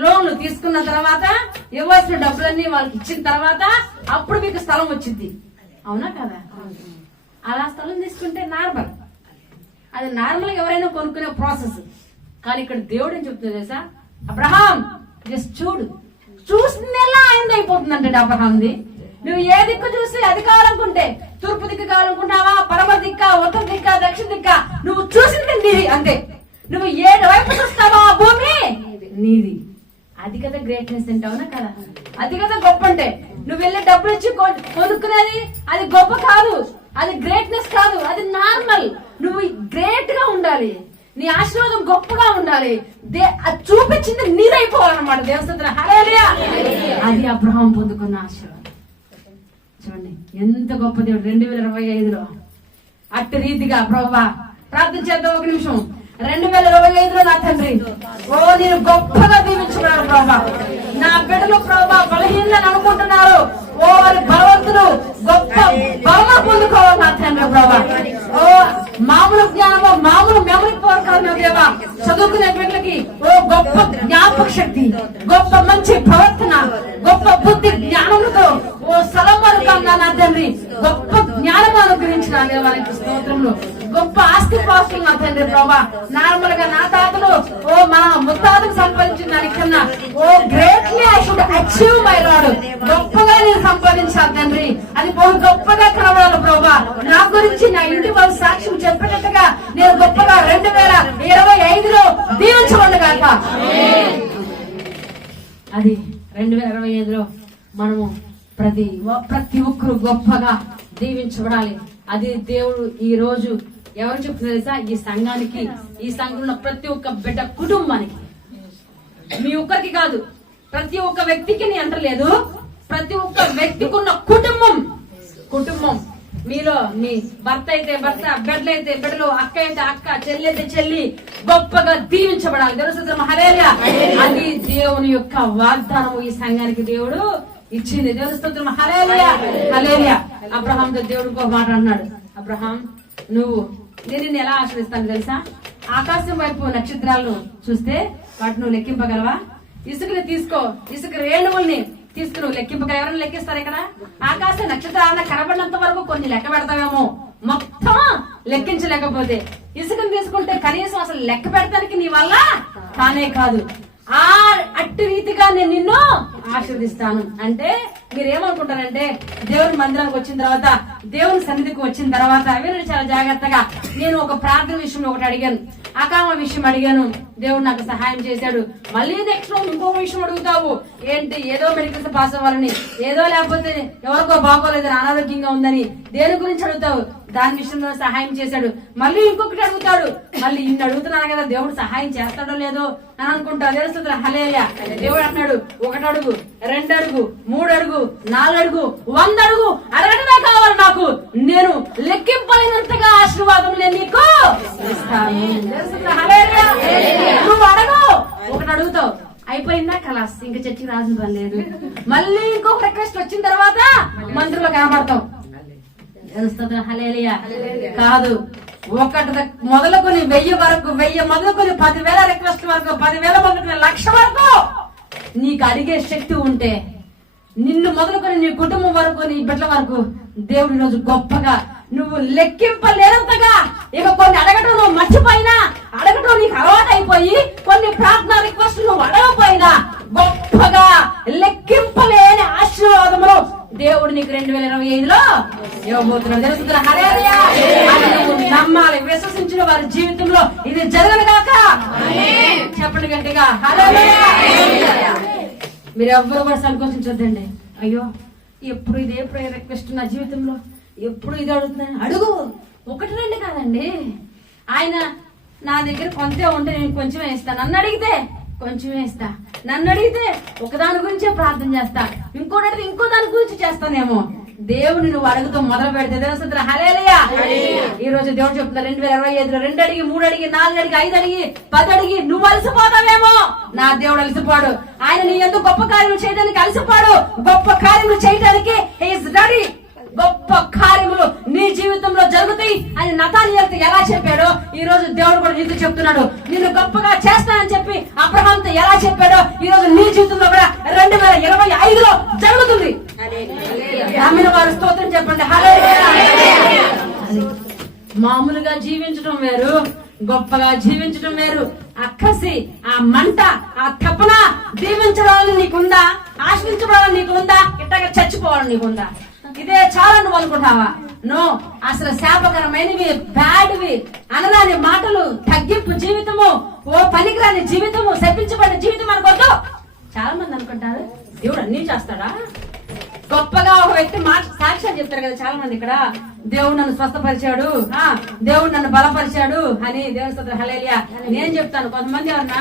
లోన్లు తీసుకున్న తర్వాత, ఇవ్వాల్సిన డబ్బులన్నీ వాళ్ళకి ఇచ్చిన తర్వాత అప్పుడు మీకు స్థలం వచ్చింది. అవునా కదా? అలా స్థలం తీసుకుంటే నార్మల్, అది నార్మల్ ఎవరైనా కొనుక్కునే ప్రాసెస్. కానీ ఇక్కడ దేవుడు ఏం చెప్తుంది తెలుసా? అబ్రహాం జస్ట్ చూడు. చూసిందెలా అయింది అయిపోతుందంటే అబ్రహాంది. నువ్వు ఏ దిక్కు చూసి అది కావాలనుకుంటే, తూర్పు దిక్కు కావాలనుకుంటావా, పరమ దిక్క, ఉత్తర దిక్క, దక్షిణ దిక్క, నువ్వు చూసింది నీది అంతే. నువ్వు ఏ వైపు చూస్తావా ఆ భూమి నీది. అది కదా గ్రేట్నెస్ అంటే. అవునా కదా? అది కదా గొప్ప అంటే. నువ్వు వెళ్ళి డబ్బులు ఇచ్చి కొనుక్కునేది అది గొప్ప కాదు, అది గ్రేట్నెస్ కాదు, అది నార్మల్. నువ్వు గ్రేట్ గా ఉండాలి, నీ ఆశీర్వాదం గొప్పగా ఉండాలి, అది చూపించింది నీదైపోవాలన్నమాట. దేవస్థానం. హల్లెలూయా. అది అబ్రహాం పొందుకున్న ఆశీర్వాదం. చూడండి ఎంత గొప్ప దేవుడు. 2025లో అట్టి రీతిగా ప్రభువా ప్రార్థన చేద్దాం. ఒక నిమిషం. 2025లో నా తండ్రి నేను గొప్పగా దీవించుకున్నాను ప్రభా. నా బిడ్డలు ప్రభా బలహీనని అనుకుంటున్నారు. వారి బలవంతులు గొప్ప బలమ పొందుకోవాలి నా తండ్రి ప్రభా. మామూలు జ్ఞానము, మామూలు మెమరీ పవర్ కాదు దేవా. చదువుకునే బిడ్డలకి గొప్ప జ్ఞాపక శక్తి, గొప్ప మంచి ప్రవర్తన, గొప్ప బుద్ధి జ్ఞానములతో సలమాను కన్నా నా తండ్రి గొప్ప జ్ఞానం అనుగ్రహించిన దేవానికి స్తోత్రములు. గొప్ప ఆస్తి పాస్తులు నా తండ్రి ప్రభా. నార్మల్ గా నా తాతలు మా ముత్తాతలు సంపాదించిన దానికన్నా greatly I should achieve my lord. గొప్పగా నేను సంపాదించాను తండ్రి. అది బహు గొప్పగా కనబడాలి ప్రభా. నా గురించి నా ఇంటి వాళ్ళు సాక్ష్యం చెప్పినట్టుగా నేను గొప్పగా 2025లో దీవించబడగాక. అది 2025లో మనము ప్రతి ఒక్కరు గొప్పగా దీవించబడాలి. అది దేవుడు ఈ రోజు ఎవరు చెప్తున్నారు తెలుసా? ఈ సంఘానికి, ఈ సంఘంలో ప్రతి ఒక్క బిడ్డ కుటుంబానికి, మీ ఒక్కరికి కాదు, ప్రతి ఒక్క వ్యక్తికి నేను అంటలేదు, ప్రతి ఒక్క వ్యక్తికి ఉన్న కుటుంబం మీలో మీ భర్త అయితే భర్త, బిడ్డలైతే బిడ్డలు, అక్క అయితే అక్క, చెల్లి అయితే చెల్లి గొప్పగా దీవించబడాలి. దేవుని హల్లెలూయా. అది దేవుని యొక్క వాగ్దానము ఈ సంఘానికి దేవుడు ఇచ్చింది. దేవుని స్తోత్రం. హల్లెలూయా. హల్లెలూయా. అబ్రహాంతో దేవుడు ఒక మాట అన్నాడు. అబ్రహాం నేను నిన్ను ఎలా ఆశ్రయిస్తాను తెలుసా? ఆకాశం వైపు నక్షత్రాలను చూస్తే వాటిని నువ్వు లెక్కింపగలవా? ఇసుకని తీసుకో, ఇసుక రేణువుల్ని తీసుకుని నువ్వు లెక్కింపగల. ఎవరైనా లెక్కిస్తారు ఇక్కడ? ఆకాశ నక్షత్రాలను కనబడినంత వరకు కొన్ని లెక్క పెడతావేమో, మొత్తం లెక్కించలేకపోతే. ఇసుకని తీసుకుంటే కనీసం అసలు లెక్క పెడతానికి నీ వల్ల కానే కాదు. అట్టి రీతిగా నేను నిన్ను ఆశీర్వదిస్తాను. అంటే మీరేమనుకుంటారంటే దేవుని మందిరానికి వచ్చిన తర్వాత, దేవుని సన్నిధికి వచ్చిన తర్వాత వీరు చాలా జాగ్రత్తగా నేను ఒక ప్రార్థన విషయంలో ఒకటి అడిగాను, అకామ విషయం అడిగాను, దేవుడు నాకు సహాయం చేశాడు. మళ్ళీ నెక్స్ట్ ఇంకో విషయం అడుగుతావు. ఏంటి, ఏదో మెడికల్స్ పాస్ అవ్వాలని, ఏదో లేకపోతే ఎవరికో బాగోలేదని, అనారోగ్యంగా ఉందని, దేని గురించి అడుగుతావు. దాని విషయంలో సహాయం చేశాడు. మళ్ళీ ఇంకొకటి అడుగుతాడు. మళ్ళీ ఇన్ని అడుగుతున్నాను కదా, దేవుడు సహాయం చేస్తాడో లేదో అని అనుకుంటా. తెలుస్తుంది. హల్లెలూయా. దేవుడు అన్నాడు, 1 అడుగు, 2 అడుగు, 3 అడుగు, 4 అడుగు, 100 అడుగు, అడగడమే కావాలి నాకు. నేను లెక్కింపలేనంతగా ఆశీర్వాదం నేను నీకు ఇస్తాను. హల్లెలూయా. నువ్వు అడగు. 1 అడుగుతావు, అయిపోయిందా కలాస్, ఇంకా చర్చికి రాసిన పని లేదు. మళ్ళీ ఇంకొక రిక్వెస్ట్ వచ్చిన తర్వాత మందిరంలో కనబడతాం. హల్లెలూయా. కాదు, ఒకటి మొదలుకొని 1000 వరకు, 1000 మొదలుకొని 10,000 రిక్వెస్ట్ వరకు, 10,000 మొదలుకొని 1,00,000 వరకు నీకు అడిగే శక్తి ఉంటే, నిన్ను మొదలుకొని నీ కుటుంబం వరకు, నీ బిడ్డల వరకు దేవుడి రోజు గొప్పగా నువ్వు లెక్కింపలేనంతగా, ఇక కొన్ని అడగటం నువ్వు మర్చిపోయినా, అడగటం నీకు అలవాటు అయిపోయి, కొన్ని ప్రార్థన రిక్వెస్ట్ నువ్వు అడగపోయినా గొప్పగా లెక్కింపలేని ఆశీర్వాదములు దేవుడు నీకు 2025లో ఇవ్వబోతున్నాడు. తెలుస్తుందా? హల్లెలూయా. నమ్మాలి, విశ్వసించిన వారి జీవితంలో ఇది జరగను గాక. చెప్పండి గట్టిగా హల్లెలూయా. మీరు ఎవ్వరు కూడా సంకోచించొద్దండి. అయ్యో ఎప్పుడు ఇదే ప్రేయర్ రిక్వెస్ట్ నా జీవితంలో, ఎప్పుడు ఇది అడుగుతున్నాను. అడుగు, 1-2 కాదండి. ఆయన నా దగ్గర కొంతే ఉంటే నేను కొంచెమే ఇస్తాను. నన్ను అడిగితే కొంచెమే ఇస్తా. నన్ను అడిగితే ఒకదాని గురించే ప్రార్థన చేస్తా, ఇంకోటి అడిగితే ఇంకో దాని గురించి చేస్తానేమో. దేవుని నువ్వు అడుగుతూ మొదలు పెడితే తెలుస్తుంది. హల్లెలూయా. ఈ రోజు దేవుడు చెప్తున్నా 2025లో 2 అడిగి, 3 అడిగి, 4 అడిగి, 5 అడిగి, 10 అడిగి నువ్వు అలసిపోతావేమో. నా దేవుడు అలసిపోడు. ఆయన నీ ఎందుకు గొప్ప కార్యములు చేయడానికి అలసిపోడు. గొప్ప కార్యములు చేయడానికి హి ఇస్ రెడీ. గొప్ప కార్యములు నీ జీవితంలో జరుగుతాయి అని నతానియేలుతో ఎలా చెప్పాడో, ఈ రోజు దేవుడు కూడా నీతో చెప్తున్నాడు. నిన్ను గొప్పగా చేస్తానని చెప్పి అబ్రహాంతో ఎలా చెప్పాడో, ఈ రోజు నీ జీవితంలో కూడా 2025లో జరుగుతుంది. నమ్మిన వారు స్తోత్రం చెప్పండి. హల్లెలూయా. మామూలుగా జీవించడం వేరు, గొప్పగా జీవించడం వేరు. ఆ కసి, ఆ మంట, ఆ తపన దీవించడాలని నీకుందా? ఆశ్రయించడాలని నీకుందా? ఇట్టగా చచ్చిపోవాలని నీకుందా? ఇదే చాలా నువ్వు అనుకుంటావా? నో. అసలు శాపకరమైనవి, బ్యాడ్వి, అనరాని మాటలు, తగ్గింపు జీవితము, ఓ పనికిరాని జీవితము, శపించబడిన జీవితం అనుకోద్దు. చాలా మంది అనుకుంటారు దేవుడు అన్ని చేస్తాడా? గొప్పగా ఒక వ్యక్తి మాట సాక్ష్యాలు చెప్తారు కదా చాలా మంది ఇక్కడ. దేవుడు నన్ను స్వస్థపరిచాడు, దేవుడు నన్ను బలపరిచాడు అని. దేవుని స్తోత్రం. హల్లెలూయా. నేను చెప్తాను, కొంతమంది ఎవరన్నా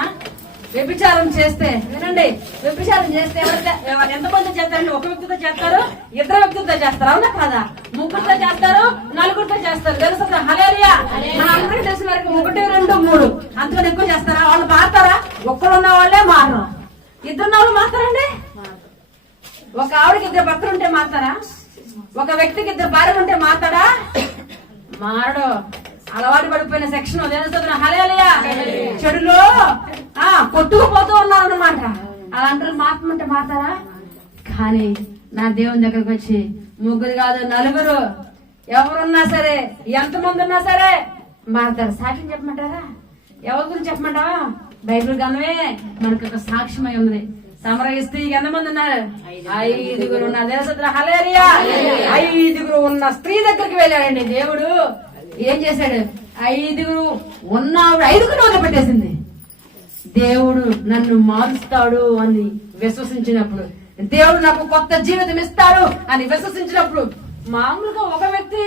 వ్యభిచారం చేస్తే, వినండి, వ్యభిచారం చేస్తే ఎంతమంది చేస్తారండి? ఒక వ్యక్తితో చేస్తారు, 2 వ్యక్తులతో చేస్తారు. అవునా కాదా? 3 చేస్తారు, 4 చేస్తారు. తెలుసు. హల్లెలూయా. మన అందరికీ తెలిసిన వరకు 1, 2, 3 అంతకన్నా ఎక్కువ చేస్తారా? వాళ్ళు మారుతారా? ఒక్కడున్న వాళ్ళే మారరు. 2 వాళ్ళు మారుతారండి. ఒక ఆవిడకి 2 భర్తలు ఉంటే మారుతారా? ఒక వ్యక్తికి 2 భార్యలు ఉంటే మారుతాడా? మారడు. అలవాటు పడిపోయిన సెక్షన్. తెలుస్తున్నా. హల్లెలూయా. చెడులో కొట్టుకుపోతూ ఉన్నారు అన్నమాట. అలాంటి మాత్రమంటే మారుతారా? కానీ నా దేవుని దగ్గరకు వచ్చి 3 కాదు 4 ఎవరున్నా సరే, ఎంతమంది ఉన్నా సరే మారుతారు. సాక్ష్యం చెప్పమంటారా? ఎవరి గురించి చెప్పమంటావా? బైబిల్ గ్రంథమే మనకు ఒక సాక్ష్యమై ఉంది. సమరయ స్త్రీకి ఎంతమంది ఉన్నారు? 5 ఉన్నారు. తెలుసు. హల్లెలూయా. 5 ఉన్న స్త్రీ దగ్గరికి వెళ్ళాడండి దేవుడు. ఏం చేశాడు? 5 ఉన్న 5 వదిలిపెట్టేసింది. దేవుడు నన్ను మారుస్తాడు అని విశ్వసించినప్పుడు, దేవుడు నాకు కొత్త జీవితం ఇస్తాడు అని విశ్వసించినప్పుడు, మామూలుగా ఒక వ్యక్తి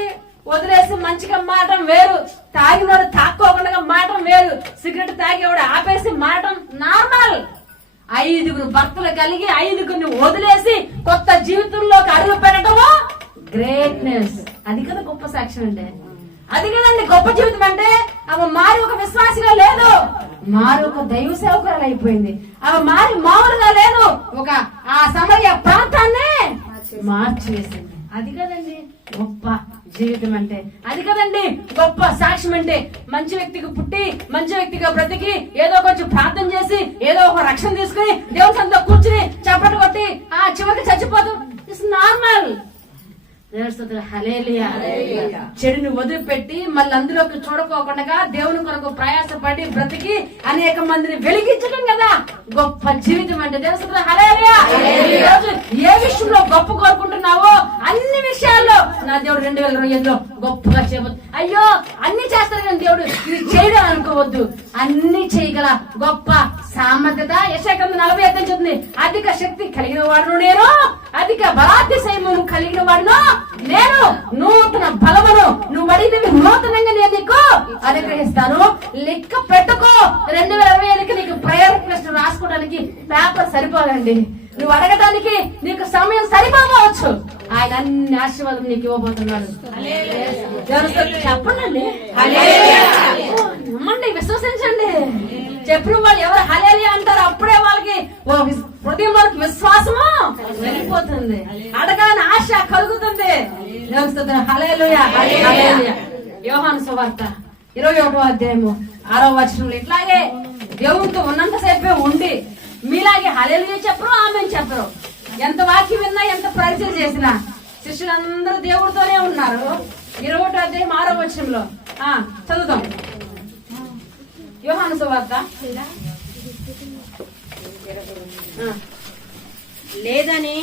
వదిలేసి మంచిగా మారటం వేరు, తాగినోడు తాక్కోకుండా మారటం వేరు, సిగరెట్ తాగేవాడు ఆపేసి మారటం నార్మల్. 5 భర్తలు కలిగి 5 వదిలేసి కొత్త జీవితంలోకి అడుగు పెట్టడము గ్రేట్నెస్. అది కదా గొప్ప సాక్ష్యం అంటే. అది కదండి గొప్ప జీవితం అంటే. ఆమె మారి ఒక విశ్వాసిగా లేదు, మారి ఒక దైవ సేవకురాలు అయిపోయింది. ఆమె మారి మామూలుగా లేదు, ఒక ఆ సమరయ ప్రాంతాన్ని మార్చివేసింది. అది కదండి గొప్ప జీవితం అంటే. అది కదండి గొప్ప సాక్ష్యం అంటే. మంచి వ్యక్తికి పుట్టి, మంచి వ్యక్తిగా బ్రతికి, ఏదో కొంచెం ప్రార్థన చేసి, ఏదో ఒక రక్షణ తీసుకుని, దేవుని సంతో కూర్చుని చప్పట్లు కొట్టి చివరికి చచ్చిపోతాం. It's normal. హల్లెలూయా. చెడుని వదిలిపెట్టి మళ్ళీ అందులోకి చూడకోకుండా దేవుని కొరకు ప్రయాసపడి బ్రతికి అనేక మందిని వెలిగించడం కదా గొప్ప జీవితం అంటే. తెలుసు. హల్లెలూయా. ఈ రోజు ఏ విషయంలో గొప్ప కోరుకుంటున్నావో అన్ని విషయాల్లో నా దేవుడు 2025లో గొప్పగా చేయబోతు. అయ్యో అన్ని చేస్తారు కానీ దేవుడు ఇది చేయడం అనుకోవద్దు. అన్ని చేయగల గొప్ప సామర్థ్యత. యెషయా 40 చెప్తుంది, అధిక శక్తి కలిగిన వాడును నేను, అధిక బలాతిశయమును కలిగిన వాడును నేను, నూతన బలమును నువ్వు అడిగినవి నూతనంగా నేను నీకు అనుగ్రహిస్తాను. లెక్క పెట్టుకో. 2025కి నీకు ప్రేయర్ రిక్వెస్ట్ రాసుకోవడానికి పేపర్ సరిపోదండి. నువ్వు అడగడానికి నీకు సమయం సరిపోవచ్చు. ఆయన అన్ని ఆశీర్వాదం నీకు ఇవ్వబోతున్నాడు. చెప్పండి, నమ్మండి, విశ్వసించండి. చెప్పిన వాళ్ళు ఎవరు హల్లెలూయా అంటారు అప్పుడే వాళ్ళ వాళ్ళకి హృదయంలోకి విశ్వాసము వెళ్ళిపోతుంది, అడగాలని ఆశ కలుగుతుంది. హల్లెలూయా, హల్లెలూయా. యోహాను సువార్త 21వ అధ్యాయము 6వ వచనంలో ఇట్లాగే దేవునితో ఉన్నంతసేపే ఉండి మీలాగే హల్లెలూయా చెప్పరు, ఆమేన్ చెప్పరు. ఎంత వాక్యం విన్నా, ఎంత పరిచయం చేసినా శిష్యులందరూ దేవుడితోనే ఉన్నారు. 21వ అధ్యాయం 6వ వచనంలో చదువుతాం. యోహాను సువార్త. లేదని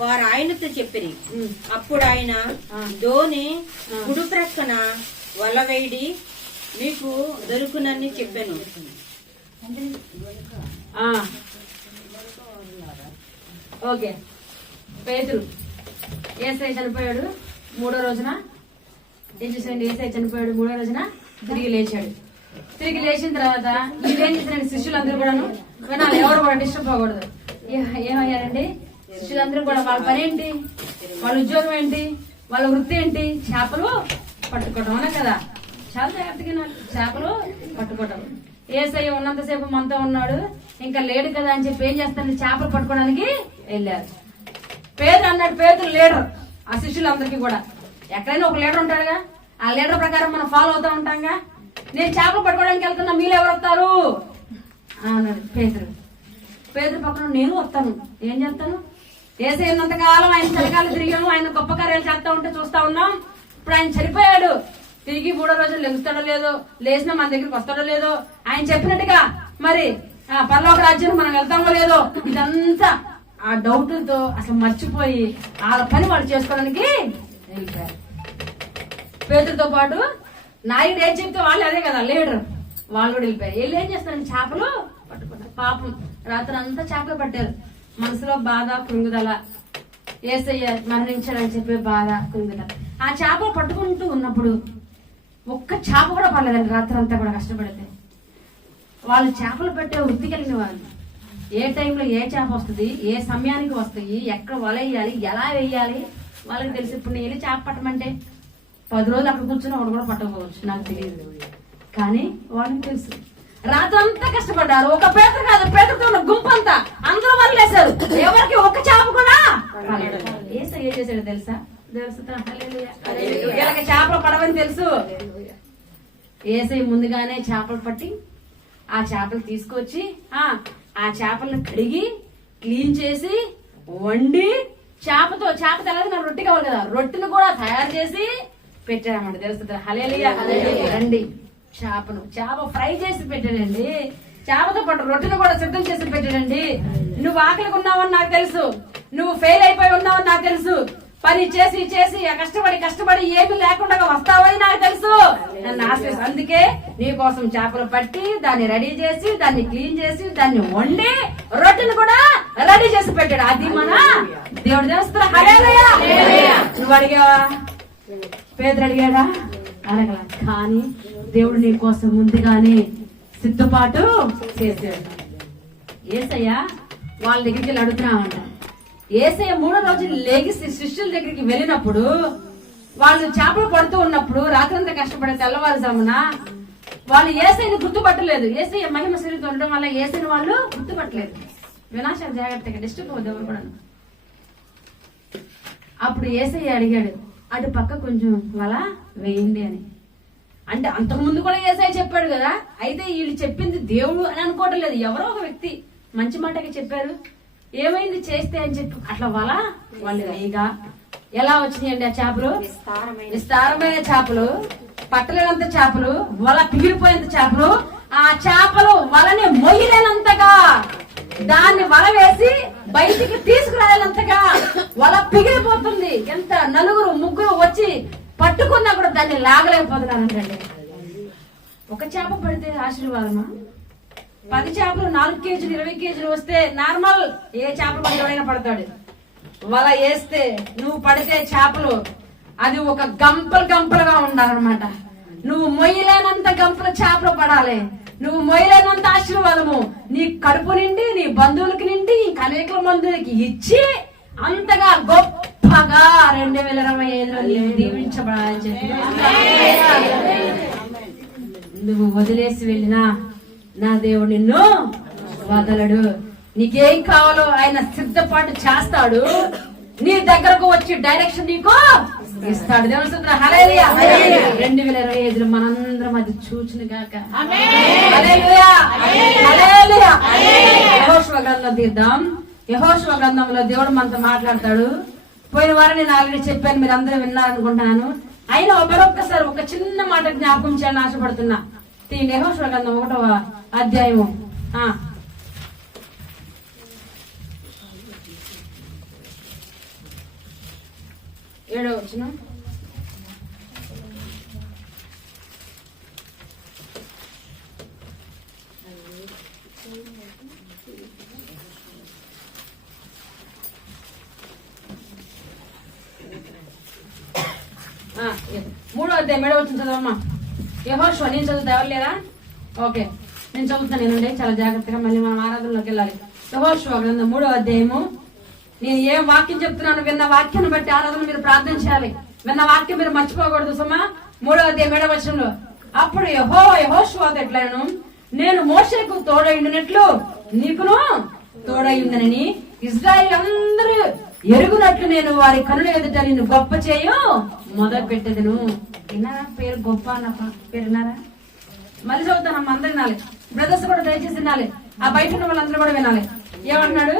వారు ఆయనతో చెప్పిరి. అప్పుడు ఆయన ధోని కుడి ప్రక్కన వల వేడి మీకు దొరుకునని చెప్పాను. ఓకే. పేతురు యేసయ్య చనిపోయాడు 3వ రోజున. ఏం చేశాడు? యేసయ్య చనిపోయాడు 3వ రోజున తిరిగి లేచాడు. తిరిగి లేచిన తర్వాత ఇవేం చేశారండి శిష్యులందరూ కూడాను వినాలి, ఎవరు కూడా డిస్టర్బ్ అవ్వకూడదు. ఏమయ్యారండి శిష్యులందరూ కూడా? వాళ్ళ పని ఏంటి, వాళ్ళ ఉద్యోగం ఏంటి, వాళ్ళ వృత్తి ఏంటి? చేపలు పట్టుకోవటం అనే కదా. చాలా జాగ్రత్తగా చేపలు పట్టుకోవటం. యేసయ్య ఉన్నంతసేపు మనతో ఉన్నాడు, ఇంకా లేడు కదా అని చెప్పి ఏం చేస్తాను, చేపలు పట్టుకోవడానికి వెళ్ళారు. పేదరు అన్నాడు, పేదరు లీడర్ ఆ శిష్యులందరికీ కూడా. ఎక్కడైనా ఒక లీడర్ ఉంటాడుగా, ఆ లీడర్ ప్రకారం మనం ఫాలో అవుతా ఉంటాంగా. నేను చేపలు పట్టుకోవడానికి వెళ్తున్నా, మీరు ఎవరు వస్తారు అన్నాడు పేదరు. పేదరు పక్కన నేను వస్తాను. ఏం చేస్తాను? యేసయ్య ఉన్నంతకాలం ఆయన చలికాలం తిరిగాము, ఆయన గొప్ప కార్యాలు చేస్తా ఉంటే చూస్తా ఉన్నాం. ఇప్పుడు ఆయన చనిపోయాడు, తిరిగి 3వ రోజులు లెగుస్తాడో లేదో, లేచినా మన దగ్గరికి వస్తాడో లేదో, ఆయన చెప్పినట్టుగా మరి పరలోక రాజ్యం మనం వెళ్తామో లేదో, ఇదంతా ఆ డౌట్లతో అసలు మర్చిపోయి వాళ్ళ పని వాళ్ళు చేసుకోవడానికి వెళ్ళిపోయారు. పేదలతో పాటు నాయుడు ఏం చెప్తే వాళ్ళు అదే కదా లీడర్, వాళ్ళు కూడా వెళ్ళిపోయారు. వీళ్ళు ఏం చేస్తారంటే చేపలు పట్టుకున్నారు. పాపం రాత్రి అంతా చేపలు పట్టారు. మనసులో బాధ, కృంగుదల, యేసయ్య మరణించాడని చెప్పే బాధ, కృంగుదల. ఆ చేపలు పట్టుకుంటూ ఉన్నప్పుడు ఒక్క చేప కూడా పడలేదండి. రాత్రి అంతా కూడా కష్టపడితే వాళ్ళు చేపలు పెట్టే వృత్తి కలిగిన వాళ్ళు. ఏ టైంలో ఏ చేప వస్తుంది, ఏ సమయానికి వస్తాయి, ఎక్కడ వల వేయాలి, ఎలా వేయాలి వాళ్ళకి తెలిసి. ఇప్పుడు నేను చేప పట్టమంటే 10 రోజులు అక్కడ కూర్చొని ఒకటి కూడా పట్టకపోవచ్చు, నాకు తెలియదు. కానీ వాళ్ళకి తెలుసు. రాత్రంతా కష్టపడ్డారు. ఒక పేదరు కాదు, పేదరితో ఉన్న గుంపంతా అందరూ వదిలేశారు. ఎవరికి ఒక చేప కూడా యేసయ్య ఏం చేశాడు తెలుసా? వీళ్ళకి చేపలు పడవని తెలుసు. యేసయ్య ముందుగానే చేపలు పట్టి ఆ చేపలు తీసుకొచ్చి ఆ చేపలను కడిగి క్లీన్ చేసి వండి చేప తెల్లది నాకు రొట్టె కావాలి కదా, రొట్టెను కూడా తయారు చేసి పెట్టారన్నమాట. తెలుస్తుంది. హల్లెలూయా. రండి, చేప ఫ్రై చేసి పెట్టాడండి. చేపతో పాటు రొట్టెను కూడా సిద్ధం చేసి పెట్టాడండి. నువ్వు ఆకలిగా ఉన్నావని నాకు తెలుసు, నువ్వు ఫెయిల్ అయిపోయి ఉన్నావని నాకు తెలుసు. పని చేసి చేసి కష్టపడి ఏమి లేకుండా వస్తావని నాకు తెలుసు. నన్ను ఆశిస్తా. అందుకే నీ కోసం చేపలు పట్టి దాన్ని రెడీ చేసి, దాన్ని క్లీన్ చేసి, దాన్ని వండి రొట్టెను కూడా రెడీ చేసి పెట్టాడు. అది మన దేవుడు చేస్తా. హల్లెలూయా. నువ్వు అడిగావా? పేదరు అడిగాడా? అడగల. కానీ దేవుడు నీ కోసం ముందుగానే సిద్ధపాటు చేశాడు. యేసయ్య వాళ్ళ దగ్గరికి వెళ్ళి అడుగుతున్నామంట. యేసయ్య 3వ రోజు లేగిసి శిష్యుల దగ్గరికి వెళ్ళినప్పుడు వాళ్ళు చేపలు పడుతూ ఉన్నప్పుడు రాత్రంతా కష్టపడే తెల్లవారుజామున వాళ్ళు యేసయ్యని గుర్తుపట్టలేదు. యేసయ్య మహిమ శరీరంతో ఉండడం వల్ల యేసయ్యని వాళ్ళు గుర్తుపట్టలేదు. వినాశాలు జాగ్రత్తగా డిస్టర్బ్ అవుతుంది ఎవరు కూడా. అప్పుడు యేసయ్య అడిగాడు, అటు పక్క కొంచెం వల వేయండి అని. అంటే అంతకుముందు కూడా యేసయ్య చెప్పాడు కదా. అయితే వీళ్ళు చెప్పింది దేవుడు అని అనుకోవటం లేదు, ఎవరో ఒక వ్యక్తి మంచి మాటగా చెప్పారు. ఏమైంది చేస్తే అని చెప్పి అట్లా వల వాళ్ళు వేయగా ఎలా వచ్చినాయండి ఆ చేపలు? విస్తారమైన చేపలు, పట్టలేనంత చేపలు, వల పిగిలిపోయేంత చేపలు. ఆ చేపలు వలని మొయ్యలేనంతగా, దాన్ని వల వేసి బయటికి తీసుకురాలేనంతగా వల పిగిలిపోతుంది. ఎంత 4-3 వచ్చి పట్టుకున్నా కూడా దాన్ని లాగలేకపోతున్నారంటండి. ఒక చేప పడితే ఆశీర్వాదమా? 10 చేపలు 4 కేజీలు 20 కేజీలు వస్తే నార్మల్ ఏ చేపలు పడినా పడతాడు. వల వేస్తే నువ్వు పడితే చేపలు అది ఒక గంపలుగా ఉండాలన్నమాట. నువ్వు మొయ్యలేనంత గంపల చేపలు పడాలి. నువ్వు మొయ్యలేనంత ఆశీర్వాదము నీ కడుపు నిండి, నీ బంధువులకి నిండి, ఇంకా అనేక మందికి ఇచ్చి అంతగా గొప్పగా 2025లో నీవు దీవించబడాలని చెప్పి నువ్వు వదిలేసి వెళ్ళినా నా దేవుడు నిన్ను వదలడు. నీకేం కావాలో ఆయన సిద్ధపాటు చేస్తాడు. నీ దగ్గరకు వచ్చి డైరెక్షన్ నీకు ఇస్తాడు. దేవుని స్తోత్రం. హల్లెలూయా. 2025 మనందరం అది చూచిన గాక. హల్లెలూయా. హల్లెలూయా. యెహోషువ గ్రంథం తీద్దాం. యెహోషువ గ్రంథంలో దేవుడు మనతో మాట్లాడతాడు. పోయిన వారం నేను ఆల్రెడీ చెప్పాను, మీరు అందరూ విన్నారనుకుంటున్నాను. అయినా మరొక్కసారి ఒక చిన్న మాట జ్ఞాపకం చేయాలని ఆశపడుతున్నా. యెహోషువ గ్రంథం 1వ అధ్యాయము 7వ వచనం. మూడో అధ్యాయం 7వ వచనం చదవమ్మా. యెహోషువ, నేను చదువుతా, ఎవరు లేరా? ఓకే, నేను చదువుతాను. నేనుండే చాలా జాగ్రత్తగా, మళ్ళీ మనం ఆరాధనలోకి వెళ్ళాలి. యెహోషువ గ్రంథం 3వ అధ్యాయము. నేను ఏం వాక్యం చెప్తున్నాను, విన్న వాక్యాన్ని బట్టి ఆరాధన మీరు ప్రార్థన చేయాలి. విన్న వాక్యం మీరు మర్చిపోకూడదు సుమా. 3వ అధ్యాయం 7వ వచనంలో, అప్పుడు యెహోషువతో ఎట్లను, నేను మోషేకు తోడైండినట్లు నీకును తోడైందనని ఇశ్రాయేలు అందరూ ఎరుగునట్లు నేను వారి కనుల ఎదుట నిన్ను గొప్ప చేయు మొదలు పెట్టేదను. విన్నారా పేరు గొప్ప అన్న పేరు? విన్నారా? మళ్ళీ చదువుతానమ్మా, అందరు వినాలి. బ్రదర్స్ కూడా దయచేసి వినాలి. ఆ బయట ఉన్న వాళ్ళందరూ కూడా వినాలి. ఏమంటున్నాడు?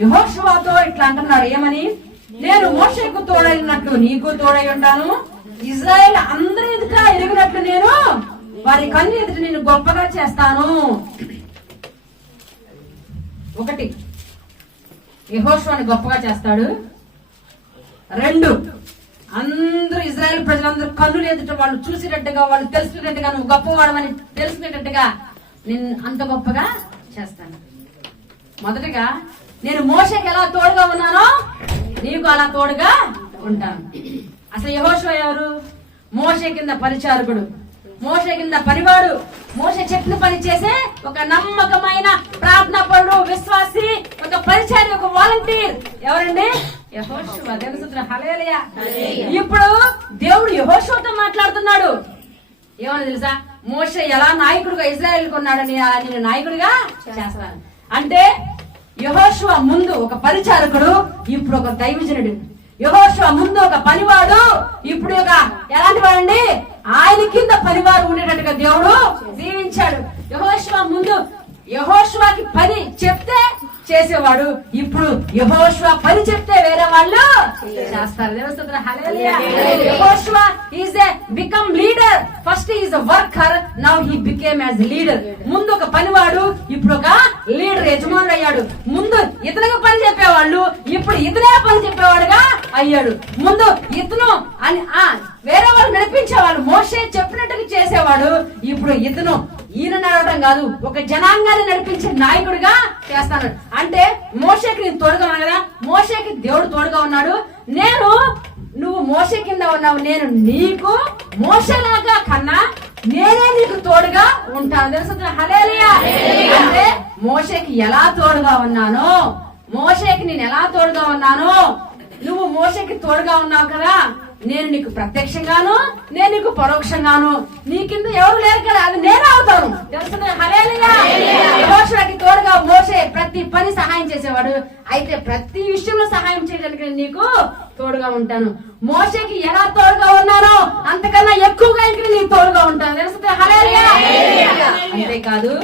యెహోషువతో ఇట్లా అంటున్నాడు, ఏమని? నేను మోషేకు తోడైనట్లు నీకు తోడై ఉంటాను, ఇశ్రాయేలు అందరి ఎదుట ఎరిగినట్లు నేను వారి కన్ను ఎదుట నేను గొప్పగా చేస్తాను. 1, యెహోషువని గొప్పగా చేస్తాడు. 2, అందరూ ఇశ్రాయేలు ప్రజలందరూ కన్నులు ఎదుట వాళ్ళు చూసినట్టుగా, వాళ్ళు తెలుసుకున్నట్టుగా, నువ్వు గొప్పవాడమని తెలుసుకునేటట్టుగా నేను అంత గొప్పగా చేస్తాను. మొదటగా నేను మోషేకి ఎలా తోడుగా ఉన్నానో నీకు అలా తోడుగా ఉంటాను. అసలు యెహోషువ ఎవరు? మోషే కింద పరిచారకుడు, మోషే కింద పనివాడు, మోషే చెప్పిన పని చేసే ఒక నమ్మకమైన ప్రార్థనా పరుడు, విశ్వాసి, ఒక పరిచారి, ఒక వాలంటీర్. ఎవరండి? యెహోషువ. దేవుని స్తోత్రం. హల్లెలూయా. ఇప్పుడు దేవుడు యెహోషువతో మాట్లాడుతున్నాడు. ఏమని తెలుసా? మోషే ఎలా నాయకుడుగా ఇశ్రాయేల్ కొన్నాడని నేను నాయకుడిగా చేస్తాను అంటే, యెహోషువ ముందు ఒక పరిచారకుడు, ఇప్పుడు ఒక దైవజనుడు. యెహోషువ ముందు ఒక పనివాడు, ఇప్పుడు ఒక ఎలాంటి వాడండి? ఆయన కింద పనివారు ఉండేటట్టుగా దేవుడు దీవించాడు. యెహోషువ ముందు యెహోషువకి పని చెప్తే చేసేవాడు, ఇప్పుడు యెహోషువ పని చెప్తే వేరే వాళ్ళు చేస్తారు. దేవుని స్తోత్రం. హల్లెలూయా. యెహోషువ is a become leader. First is a worker, now he became as leader. ముందు ఒక పనివాడు, ఇప్పుడు ఒక లీడర్, యజమానుడు అయ్యాడు. ముందు ఇతనికి పని చెప్పేవాళ్ళు, ఇప్పుడు ఇతనే పని చెప్పేవాడుగా అయ్యాడు. ముందు ఇతను అని వేరే వాళ్ళు నడిపించేవాళ్ళు, మోషే చెప్పినట్టుగా చేసేవాడు. ఇప్పుడు ఇతను ఈయన నడవడం కాదు, ఒక జనాంగాన్ని నడిపించే నాయకుడిగా చేస్తాడు. అంటే మోషేకి నేను తోడుగా ఉన్నాను కదా, మోషేకి దేవుడు తోడుగా ఉన్నాడు. నువ్వు మోషే కింద ఉన్నావు, నేను నీకు మోషేలాగా కన్నా నేనే నీకు తోడుగా ఉంటాను. తెలుసు? హల్లెలూయా. అంటే మోషేకి ఎలా తోడుగా ఉన్నానో, మోషేకి నేను ఎలా తోడుగా ఉన్నానో, నువ్వు మోషేకి తోడుగా ఉన్నావు కదా, నేను నీకు ప్రత్యక్షంగాను, నేను నీకు పరోక్షంగాను. నీ కింద ఎవరు లేరు కదా, అది నేనే అవుతాను. తెలుసు? హల్లెలూయా. యెహోషువకి తోడుగా మోషే ప్రతి పని సహాయం చేసేవాడు. అయితే ప్రతి విషయంలో సహాయం చేయడానికి నీకు తోడుగా ఉంటాను. మోషేకి ఎలా తోడుగా ఉన్నానో అంతకన్నా ఎక్కువగా ఇంక నీకు తోడుగా ఉంటాను. తెలుసు? హల్లెలూయా. అంతేకాదు,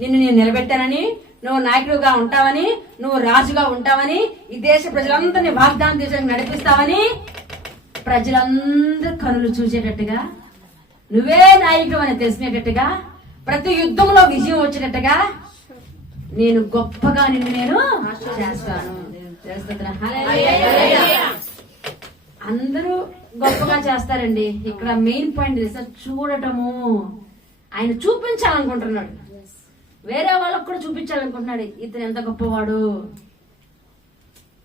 నిన్ను నేను నిలబెట్టానని, నువ్వు నాయకుడుగా ఉంటావని, నువ్వు రాజుగా ఉంటావని, ఈ దేశ ప్రజలందరినీ వాగ్దానం దేశానికి నడిపిస్తావని, ప్రజలందరూ కనులు చూసేటట్టుగా, నువ్వే నాయకుడు అని తెలిసినట్టుగా, ప్రతి యుద్ధంలో విజయం వచ్చేటట్టుగా నేను గొప్పగా నేను చేస్తాను. అందరూ గొప్పగా చేస్తారండి. ఇక్కడ మెయిన్ పాయింట్ చూడటము. ఆయన చూపించాలనుకుంటున్నాడు, వేరే వాళ్ళకు కూడా చూపించాలనుకుంటున్నాడు ఇతను ఎంత గొప్పవాడు.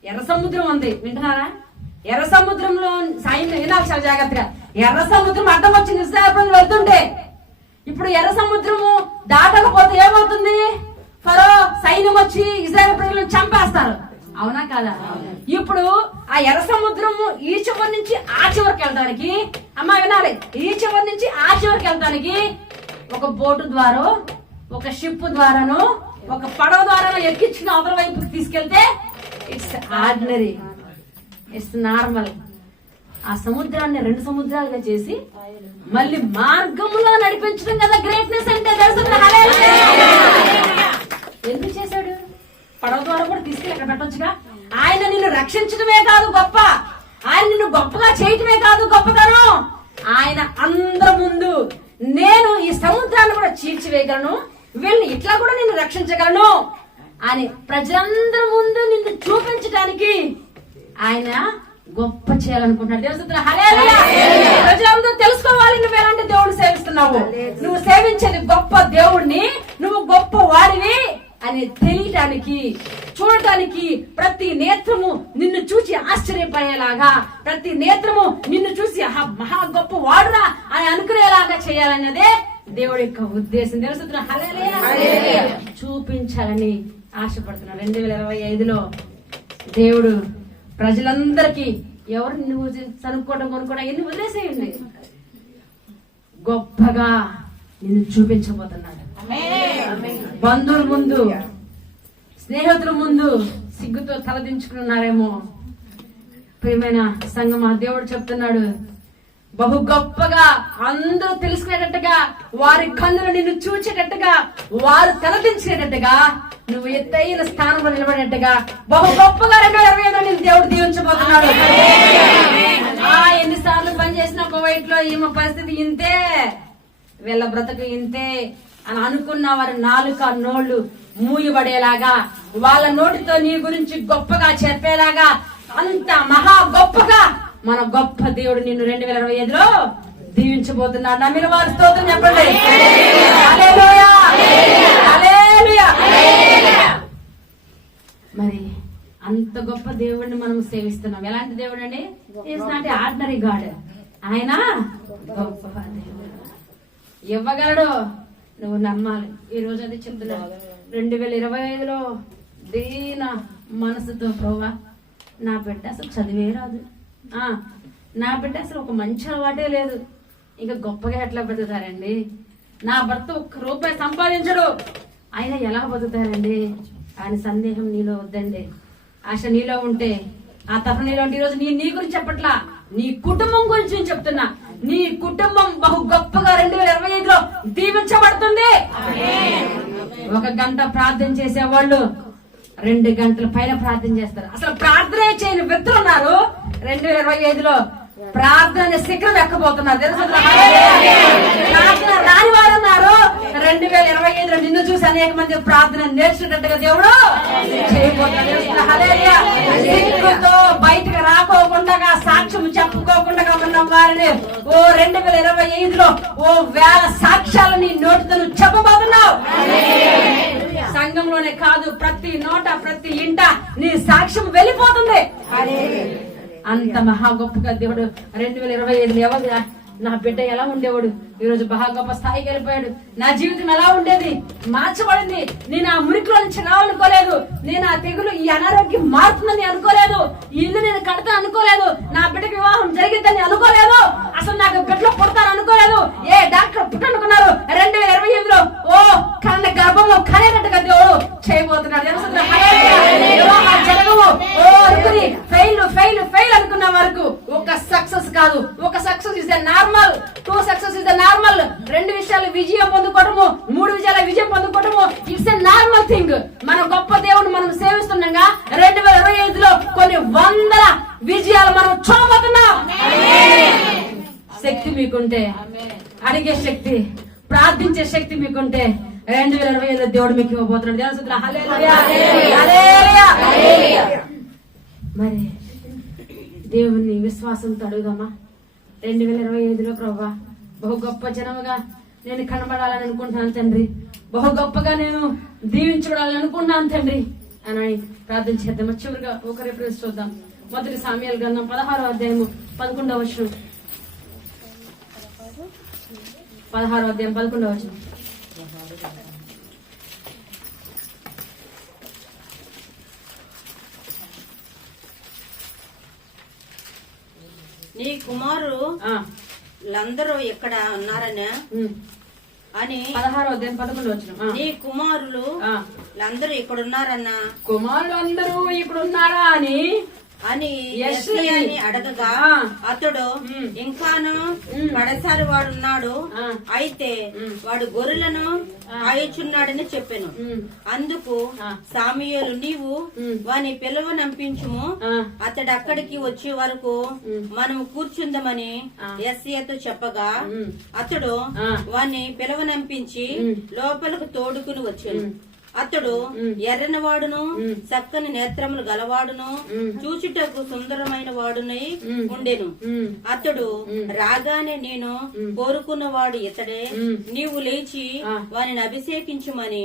ఎర్ర సముద్రం ఉంది, వింటున్నారా? ఎర్ర సముద్రంలో సాయంత్రం వినాలి చాలా జాగ్రత్తగా. ఎర్ర సముద్రం అడ్డం వచ్చింది ఇశ్రాయేలు వెళ్తుంటే. ఇప్పుడు ఎర్ర సముద్రము దాటకపోతే ఏమవుతుంది? ఫరో సైన్యం వచ్చి ఇశ్రాయేలు ప్రజలను చంపేస్తారు. అవునా కాదా? ఇప్పుడు ఆ ఎర్ర సముద్రము ఈ చివరి నుంచి ఆ చివరికి వెళ్ళడానికి, అమ్మా వినాలి, ఈ చివరి నుంచి ఆ చివరికి వెళ్ళడానికి ఒక బోటు ద్వారా, ఒక షిప్ ద్వారాను ఒక పడవ ద్వారా ఎక్కించుకుని అవతల వైపుకి తీసుకెళ్తే ఇట్స్ ఆర్డినరీ, ఇట్స్ నార్మల్. ఆ సముద్రాన్ని 2 సముద్రాలుగా చేసి మళ్ళీ మార్గంలో నడిపించడం కదా గ్రేట్నెస్ అంటే. ఎందుకు చేశాడు? పడవ ద్వారా కూడా తీసుకెళ్ళి అక్కడ పెట్టొచ్చుగా. ఆయన నిన్ను రక్షించడమే కాదు గొప్ప, ఆయన నిన్ను గొప్పగా చేయటమే కాదు గొప్పతనం, ఆయన అందరి ముందు నేను ఈ సముద్రాన్ని కూడా చీల్చివేయగలను, వీళ్ళని ఇట్లా కూడా నిన్ను రక్షించగలను అని ప్రజలందరి ముందు నిన్ను చూపించడానికి ఆయన గొప్ప చేయాలనుకుంటున్నాడు. దేవుడు హల్లెలూయా. ప్రజలందరూ తెలుసుకోవాలి నువ్వు ఎలాంటి దేవుడు సేవిస్తున్నావు, నువ్వు సేవించేది గొప్ప దేవుణ్ణి, నువ్వు గొప్ప వాడివి అని తెలియటానికి, చూడటానికి ప్రతి నేత్రము నిన్ను చూసి ఆశ్చర్యపడేలాగా, ప్రతి నేత్రము నిన్ను చూసి మహా గొప్ప వాడురా అని అనుకునేలాగా చేయాలన్నదే దేవుడి యొక్క ఉద్దేశం. తెలుస్తున్నా హల్లెలూయా. చూపించాలని ఆశపడుతున్నా. 2025లో దేవుడు ప్రజలందరికీ ఎవరు నువ్వు చనుక్కోవడం కొనుక్కోవడం ఎన్ని వదిలేసేయండి, గొప్పగా నిన్ను చూపించబోతున్నాడు. బంధువుల ముందు, స్నేహితుల ముందు సిగ్గుతో తలదించుకున్నారేమో. ప్రియమైన సంగమా, దేవుడు చెప్తున్నాడు బహు గొప్పగా అందరూ తెలుసుకునేటట్టుగా, వారి కన్నులు నిన్ను చూచేటట్టుగా, వారు తలదించేటట్టుగా, నువ్వు ఎత్తైన స్థానంలో నిలబడేట్టుగా బహు గొప్పగా 2025 నిన్ను దేవుడు దీవించబోతున్నాడు. ఎన్నిసార్లు పనిచేసిన కువైట్ లో ఈమె పరిస్థితి ఇంతే, వీళ్ళ బ్రతుకు ఇంతే అని అనుకున్న వారి నాలుక నోళ్లు మూయబడేలాగా, వాళ్ళ నోటితో నీ గురించి గొప్పగా చెప్పేలాగా, అంత మహా గొప్పగా మన గొప్ప దేవుడు నిన్ను 2025లో దీవించబోతున్నాడు. నమ్మిన వారి స్తోత్రం చెప్పండి. హల్లెలూయా, హల్లెలూయా. మరి అంత గొప్ప దేవుడిని మనం సేవిస్తున్నాం. ఎలాంటి దేవుడు అండి? Is not ordinary God. ఆయన గొప్ప దేవుడు, ఇవ్వగలడు, నువ్వు నమ్మాలి. ఈ రోజు అది చెప్తున్నా. 2025లో దీన మనసుతో ప్రభువా, నా బిడ్డ అసలు చదివే రాదు, నా బిడ్డ అసలు ఒక మంచి అలవాటే లేదు, ఇంకా గొప్పగా ఎట్లా బతుకుతారండి? నా భర్త 1 రూపాయి సంపాదించడు, ఆయన ఎలా బతుకుతారండి? ఆయన సందేహం నీలో వద్దండి. ఆశ నీలో ఉంటే, ఆ తపన నీలో ఉంటే, ఈరోజు నీ గురించి చెప్పట్లా, నీ కుటుంబం గురించి నేను చెప్తున్నా. నీ కుటుంబం బహు గొప్పగా 2025లో దీవించబడుతుంది. 1 గంట ప్రార్థన చేసేవాళ్ళు 2 గంటల పైన ప్రార్థన చేస్తారు. అసలు ప్రార్థనే చేయని వ్యక్తులు ఉన్నారు. 2025లో ప్రార్థన శిఖరం ఎక్కబోతున్నారు. ప్రార్థన రాని వారు ఉన్నారు. 2025లో నిన్ను చూసి అనేక మంది ప్రార్థన నేర్చుకున్నట్టుగా దేవుడు చేయబోతున్నాడు. సిగ్గుతో బయటకు రాకోకుండా, సాక్ష్యం చెప్పుకోకుండా ఉన్న వారిని 2025లో 1000 సాక్ష్యాలని నోటితో చెప్పబోతున్నావు. సంఘంలోనే కాదు, ప్రతి నోట, ప్రతి ఇంట నీ సాక్ష్యం వెళ్ళిపోతుంది. అంత మహా గొప్పగా దేవుడు 2025 ఎవరు, నా బిడ్డ ఎలా ఉండేవాడు, ఈ రోజు మహా గొప్ప స్థాయికి వెళ్ళిపోయాడు. నా జీవితం ఎలా ఉండేది, మార్చబడింది. నేను ఆ మురికిలో నుంచి రావాలనుకోలేదు, నేను ఆ తెగులు, ఈ అనారోగ్యం మారుతుందని అనుకోలేదు, ఈ ఇల్లు నేను కడతాను అనుకోలేదు, నా బిడ్డకి వివాహం జరిగిద్దని అనుకోలేదు, అసలు నాకు బిడ్డలో పుడతాను అనుకోలేదు. ఏ డాక్టర్ పుట్టనుకున్నారు. 2025లో కన్న గర్భంలో కనేటట్టుగా దేవుడు చేయబోతున్నాడు. జరగవు అనుకుని ఫెయిల్ అనుకున్న వరకు ఒక సక్సెస్ కాదు, ఒక success is the normal, 2 success is the normal. 2 విషయాలు విజయం పొందుకోవటము, 3 విజయాల విజయం పొందుకోవటము ఇట్స్ ఎ నార్మల్ థింగ్. మన గొప్ప దేవుడు మనం సేవిస్తుండగా 2025లో కొన్ని 100 విజయాలు మనం చూడబోతున్నాం. శక్తి మీకుంటే, అడిగే శక్తి, ప్రార్థించే శక్తి మీకుంటే 2025లో దేవుడు మీకు ఇవ్వబోతున్నాడు. మరి దేవుణ్ణి విశ్వాసంతో అడుగుదామా? 2025లో ప్రభువా, బహు గొప్ప జనముగా నేను కనబడాలని అనుకుంటున్నాను తండ్రి, బహు గొప్పగా నేను దీవించబడాలని అనుకుంటున్నాను తండ్రి అని ప్రార్థన చేద్దాం. చివరిగా ఒక రిఫరెన్స్ చూద్దాం. 1 సామ్యుయేలు గ్రంథం 16వ అధ్యాయము 11వ వచనం. 16వ అధ్యాయం 11వ వచనం. నీ కుమారులందరూ ఎక్కడ ఉన్నారని అని 16వ అధ్యాయం 11 వచనం. నీ కుమారులు అందరూ ఇక్కడ ఉన్నారన్నా కుమారులు అందరూ ఇక్కడ ఉన్నారా అని యెషయాని అడగగా అతడు ఇంకాను పడసారి వాడున్నాడు, అయితే వాడు గొర్రెలను కాయచున్నాడని చెప్పాను. అందుకు సాముయేలు నీవు వాని పిలువనంపించుము, అతడు అక్కడికి వచ్చే వరకు మనం కూర్చుందామని యెషయాతో చెప్పగా అతడు వాని పిలువనంపించి లోపలకు తోడుకుని వచ్చాను. అతడు ఎర్రని వాడును చక్కని నేత్రములు గలవాడును చూచుటకు సుందరమైన వాడునై ఉండెను. అతడు రాగానే నేను కోరుకున్నవాడు ఇతడే, నీవు లేచి వానిని అభిషేకించుమని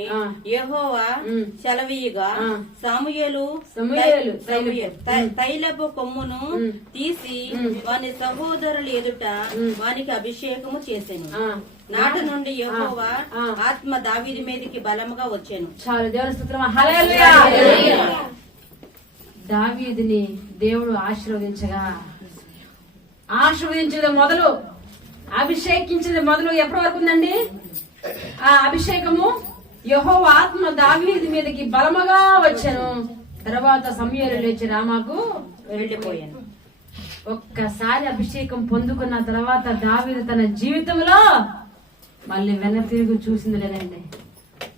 యెహోవా సెలవీయగా సాముయేలు తైలపు కొమ్మును తీసి వాని సహోదరుల ఎదుట వానికి అభిషేకము చేసెను. నాటి నుండి యెహోవా ఆత్మ దావీదు మీదకి బలముగా వచ్చాను. చాలు, దేవుని స్తోత్రం. హల్లెలూయా. దావీదుని దేవుడు ఆశీర్వదించడం మొదలు, అభిషేకించడం మొదలు ఎప్పటి వరకు ఉందండి? ఆ అభిషేకము యెహోవా ఆత్మ దావీదు మీదకి బలముగా వచ్చాను. తర్వాత సమూయేలు లేచి రామాకు వెళ్లిపోయాను. ఒక్కసారి అభిషేకం పొందుకున్న తర్వాత దావీదు తన జీవితంలో మళ్ళీ వెనక్కి తిరిగి చూసింది లేదండి.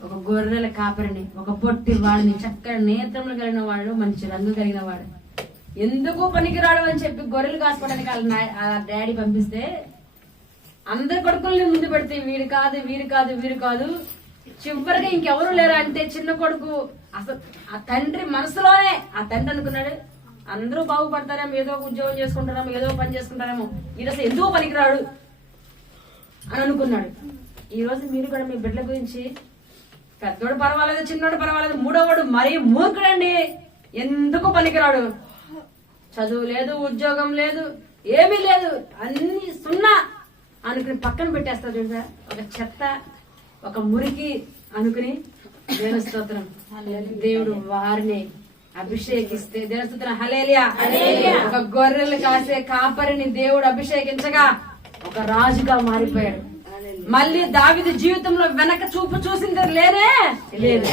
ఒక గొర్రెల కాపరిని, ఒక పొట్టి వాడిని, చక్కని నేత్రములు కలిగిన వాడు, మంచి రంగు కలిగిన వాడు, ఎందుకు పనికిరాడు అని చెప్పి గొర్రెలు కాసుకోవడానికి వాళ్ళ డాడీ పంపిస్తే అందరి కొడుకుల్ని ముందు పెడితే వీడు కాదు వీరు కాదు వీరు కాదు, చివరిగా ఇంకెవరు లేరా అంటే చిన్న కొడుకు. అసలు ఆ తండ్రి మనసులోనే ఆ తండ్రి అనుకున్నాడు అందరూ బాగుపడతారేమో, ఏదో ఒక ఉద్యోగం చేసుకుంటారేమో, ఏదో పని చేసుకుంటారేమో, ఇది అసలు ఎందుకు పనికిరాడు అని అనుకున్నాడు. ఈ రోజు మీరు కూడా మీ బిడ్డల గురించి పెద్దోడు పర్వాలేదు, చిన్నోడు పర్వాలేదు, మూడోవాడు మరీ మూర్ఖుడండి, ఎందుకు పనికిరాడు, చదువు లేదు, ఉద్యోగం లేదు, ఏమీ లేదు, అన్ని సున్నా అనుకుని పక్కన పెట్టేస్తాడు చూసా. ఒక చెత్త, ఒక మురికి అనుకుని దేవుని స్తోత్రం. దేవుడు వారిని అభిషేకిస్తే దేవుని స్తోత్రం. హల్లెలూయా. ఒక గొర్రెలు కాసే కాపరిని దేవుడు అభిషేకించగా ఒక రాజుగా మారిపోయాడు. మళ్ళీ దావీదు జీవితంలో వెనక చూపు చూసింది లేనే లేదు.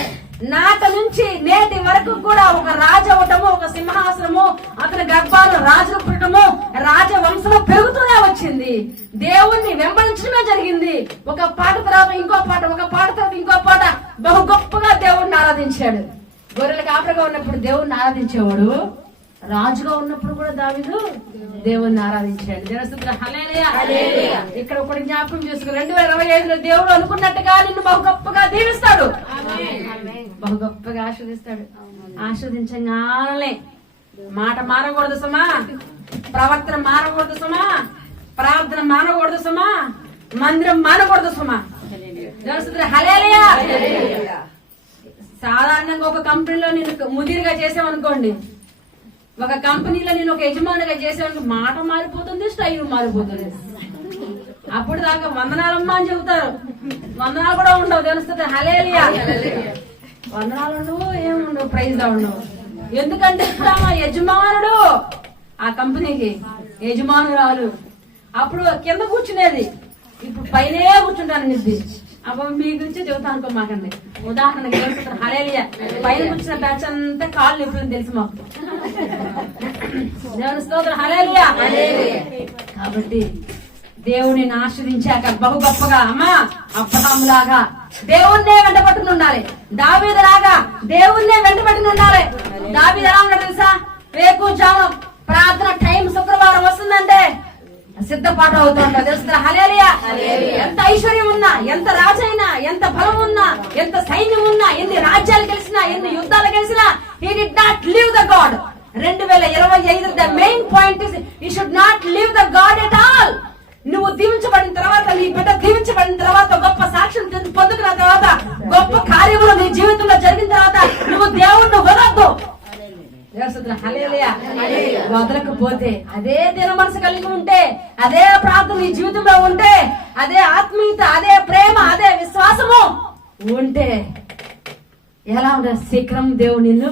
నాట నుంచి నేటి వరకు కూడా ఒక రాజు అవటము, ఒక సింహాసనము, అతని గర్భాలు రాజులు పుట్టడము, రాజవంశము పెరుగుతూనే వచ్చింది. దేవుణ్ణి వెంబడించడమే జరిగింది. ఒక పాట తర్వాత ఇంకో పాట, ఒక పాట తర్వాత ఇంకో పాట, బహు గొప్పగా దేవుణ్ణి ఆరాధించాడు. గొర్రెల కాపరిగా ఉన్నప్పుడు దేవుణ్ణి ఆరాధించేవాడు, రాజుగా ఉన్నప్పుడు కూడా దావీదు దేవుణ్ణి ఆరాధించాడు. దేవుని హల్లెలూయా. ఇక్కడ ఒకటి జ్ఞాపకం చేసుకో, 2025లో దేవుడు అనుకున్నట్టుగా నిన్ను బహు గొప్పగా దీవిస్తాడు, బహు గొప్పగా ఆస్వాదిస్తాడు. ఆస్వాదించగానే మాట మారకూడదు సుమా, ప్రవర్తన మారకూడదు సుమా, ప్రార్థన మారకూడదు సుమా, మందిరం మారకూడదు సుమా. దేవుని హల్లెలూయా. సాధారణంగా ఒక కంపెనీలో నేను ముదిరిగా చేసామనుకోండి, ఒక కంపెనీలో నేను ఒక యజమానిగా చేసేవాళ్ళకి మాట మారిపోతుంది, స్టైల్ మారిపోతుంది. అప్పుడు దాకా వందనాలమ్మా అని చెబుతారు, వందనాలు కూడా ఉండవు. తెలుస్తుంది హల్లెలూయా. వందనాలు ఉండవు, ఏముండవు, ప్రైజ్ లా ఉండవు. ఎందుకంటే ఇప్పుడు మా యజమానుడు ఆ కంపెనీకి యజమానురాలు. అప్పుడు కింద కూర్చునేది, ఇప్పుడు పైనే కూర్చుంటాను నిద్ది. అప్పుడు మీ గురించి చెబుతా అనుకో మాకండి. ఉదాహరణకి హల్లెలూయా, పైన కూర్చున్న బ్యాచ్ అంతా కాళ్ళు ఎప్పుడు తెలుసు మాకు. దేవుని స్తోత్రం. హల్లెలూయా. కాబట్టి దేవుడిని ఆశ్రయించాక బహు గొప్పగా అమ్మా అబ్రహాము లాగా దేవుణ్ణే వెంట పట్టుకుని ఉండాలి, దావీదు లాగా దేవుణ్ణే వెంట పట్టుకుని ఉండాలి. దావీదు ఎలా ఉన్నాడు తెలుసా? వేకువజామున ప్రార్థన టైం శుక్రవారం వస్తుందంటే సిద్ధపాటు అవుతుంటా. తెలుస్తుందా? హల్లెలూయా. ఎంత ఐశ్వర్యం ఉన్నా, ఎంత రాజైనా, ఎంత బలం ఉన్నా, ఎంత సైన్యం ఉన్నా, ఎన్ని రాజ్యాలు గెలిచినా, ఎన్ని యుద్ధాలు గెలిచినా, he did not leave the God. 2025 the main point is you should not leave the God at all. నువ్వు దీవించబడిన తర్వాత, నీ బిడ్డ దీవించబడిన తర్వాత, గొప్ప సాక్ష్యం పొందుకున్న తర్వాత, గొప్ప కార్యములు నీ జీవితంలో జరిగిన తర్వాత నువ్వు దేవుణ్ణి వదలొద్దు. వదలకపోతే, అదే దిన మనసు కలిగి ఉంటే, అదే ప్రార్థన నీ జీవితంలో ఉంటే, అదే ఆత్మీయత, అదే ప్రేమ, అదే విశ్వాసము ఉంటే ఎలా ఉంటుంది? శీఘ్రం దేవుడు నిన్ను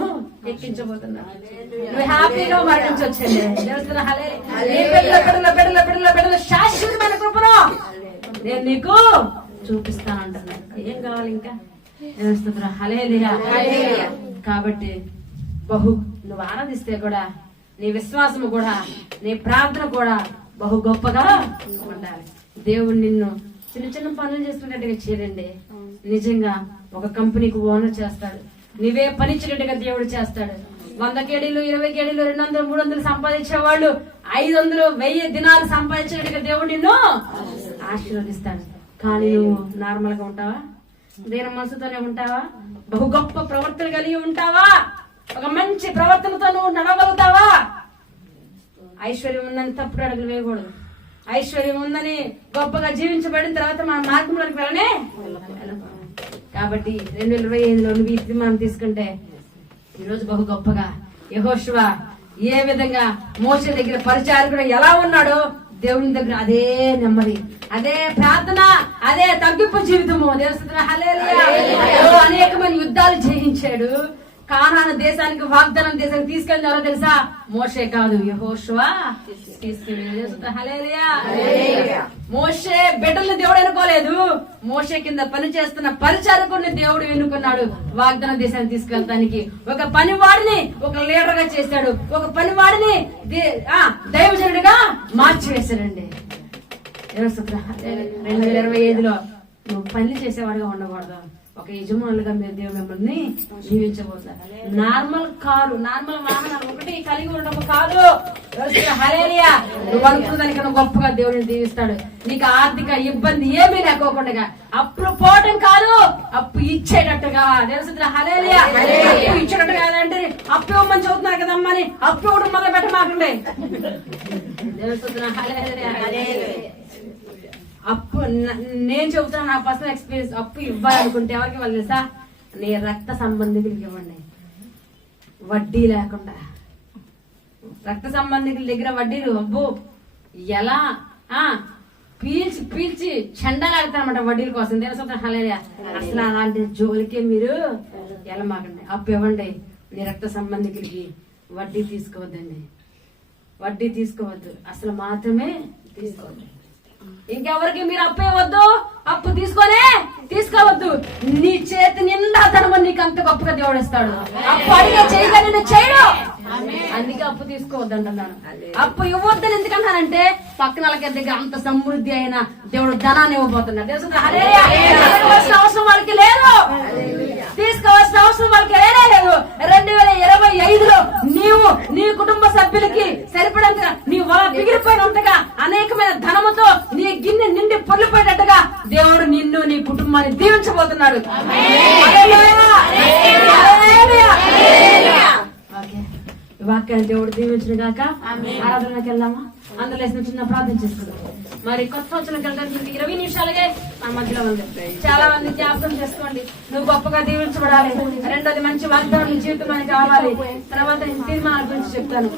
ఎక్కించబోతున్నాడు. నువ్వు హ్యాపీగా మరణించొచ్చండి. బిడ్డల శాశ్వతమైన కృపను నేను నీకు చూపిస్తానంటున్నాడు. ఏం కావాలి ఇంకా? దేవుని స్తోత్రం. హల్లెలూయా. కాబట్టి బహు నువ్వు ఆరాధిస్తే కూడా నీ విశ్వాసము కూడా నీ ప్రార్థన కూడా బహు గొప్పగా ఉండాలి. దేవుడు నిన్ను చిన్న చిన్న పనులు చేస్తున్నట్టుగా చేయండి. నిజంగా ఒక కంపెనీకి ఓనర్ చేస్తాడు. నువ్వే పనిచ్చినట్టుగా దేవుడు చేస్తాడు. 100 కేడీలు 20 కేడీలు 200 300 సంపాదించే వాళ్ళు 500 1000 దినాలు సంపాదించినట్టుగా దేవుడు నిన్ను ఆశీర్వదిస్తాడు. కానీ నువ్వు నార్మల్ గా ఉంటావా? దీన మనసుతోనే ఉంటావా? బహు గొప్ప ప్రవర్తన కలిగి ఉంటావా? ఒక మంచి ప్రవర్తనతో నువ్వు నడవగలుగుతావా? ఐశ్వర్యం ఉందని తప్పుడు అడుగులు వేయకూడదు. ఐశ్వర్యం ఉందని గొప్పగా జీవించబడిన తర్వాత మన మార్గంలోకి వెళ్ళనే. కాబట్టి 2025లో నువ్వు ఈ తీర్మానం తీసుకుంటే ఈరోజు బహు గొప్పగా యెహోషువ ఏ విధంగా మోషే దగ్గర పరిచారకుడు ఎలా ఉన్నాడో దేవుని దగ్గర అదే నెమ్మది, అదే ప్రార్థన, అదే తగ్గింపు జీవితము. దేవుని హల్లెలూయా. అనేకమైన యుద్ధాలు జయించాడు. కానాను దేశానికి వాగ్దానం దేశానికి తీసుకెళ్ళిన ఎవరో తెలుసా? మోషే కాదు, యెహోషువ తీసుకెళ్ళి. హల్లెలూయా. మోషే బిడ్డల్ని దేవుడు ఎన్నుకోలేదు. మోషే కింద పని చేస్తున్న పరిచారకుడిని దేవుడు ఎన్నుకున్నాడు వాగ్దాన దేశాన్ని తీసుకెళ్ళడానికి. ఒక పనివాడిని ఒక లీడర్ గా చేశాడు. ఒక పనివాడిని దైవజనుడిగా మార్చివేశాడండి. 2025లో నువ్వు పని చేసేవాడిగా ఉండకూడదు. ఒక యజమానులుగా మీరు దేవుడు మిమ్మల్ని జీవించబోతారు. నార్మల్ కారు, నార్మల్ వాహనాలు ఒకటి కలిగి ఉండడం కాదు. హల్లెలూయా. నువ్వు అనుకున్న దానికన్నా గొప్పగా దేవుడిని దీవిస్తాడు. నీకు ఆర్థిక ఇబ్బంది ఏమీ లేకోకుండా అప్పులు పోవటం కాదు, అప్పు ఇచ్చేటట్టుగా. దేవుని హల్లెలూయా. అప్పు ఇచ్చేటట్టుగా అంటే అప్పు ఇవ్వమని చదువుతున్నారు కదమ్మా అని అప్పు ఇవ్వడం మొదలు పెట్టమాకండి. దేవుని హల్లెలూయా. అప్పు నేను చెబుతున్నా, నా పర్సనల్ ఎక్స్పీరియన్స్. అప్పు ఇవ్వాలనుకుంటే ఎవరికి ఇవ్వాలి తెలుసా? నీ రక్త సంబంధికులకి ఇవ్వండి, వడ్డీ లేకుండా. రక్త సంబంధికుల దగ్గర వడ్డీలు అబ్బో ఎలా పీల్చి పీల్చి చెండాలాడతారన్నమాట వడ్డీల కోసం. తెలుసు హల్లెలూయా. అసలు అలాంటి జోలికే మీరు వెళ్ళమాకండి. అప్పు ఇవ్వండి. నీ రక్త సంబంధికులకి వడ్డీ తీసుకోవద్దండి, వడ్డీ తీసుకోవద్దు. అసలు మాత్రమే తీసుకోవద్దు. ఇంకెవరికి మీరు అప్పు ఇవ్వద్దు, అప్పు తీసుకోవద్దు. నీ చేతి నిండా ధనమని నీకు అంత గొప్పగా దేవుడు ఇస్తాడు. అప్పు అడిగే చేయగలిగిన చేయడు. అందుకే అప్పు తీసుకోవద్దు అంటున్నాను. అప్పు ఇవ్వద్దని ఎందుకన్నానంటే పక్కన వాళ్ళకి దగ్గర అంత సమృద్ధి అయిన దేవుడు ధనాన్ని ఇవ్వబోతున్నాడు. తీసుకోవాల్సిన అవసరం వాళ్ళకి లేదు, తీసుకోవాల్సిన అవసరం వాళ్ళకి లేదు. 2025లో నీవు నీ కుటుంబ సభ్యులకి సరిపడంతగా నీ వల పిగిలిపోయినంతగా అనేకమైన ధనముతో నీ గిన్నె నిండి పొర్లిపోయేటట్టుగా దేవుడు నిన్ను నీ కుటుంబాన్ని దీవించబోతున్నాడు. వాక్యాన్ని దేవుడు దీవించిన గాక. ఆరాధనకి వెళ్దామా? అందులో చిన్న ప్రార్థన చేసుకుందాం. మరి కొత్త సంవత్సరం వెళ్ళడానికి 20 నిమిషాలుగా నా మధ్యలో ఉంది. చాలా మంది జ్ఞాపకం చేసుకోండి. నువ్వు గొప్పగా దీవించబడాలి. రెండోది మంచి వాగ్దానం జీవితం అని కావాలి. తర్వాత తీర్మానాల గురించి చెప్తాను.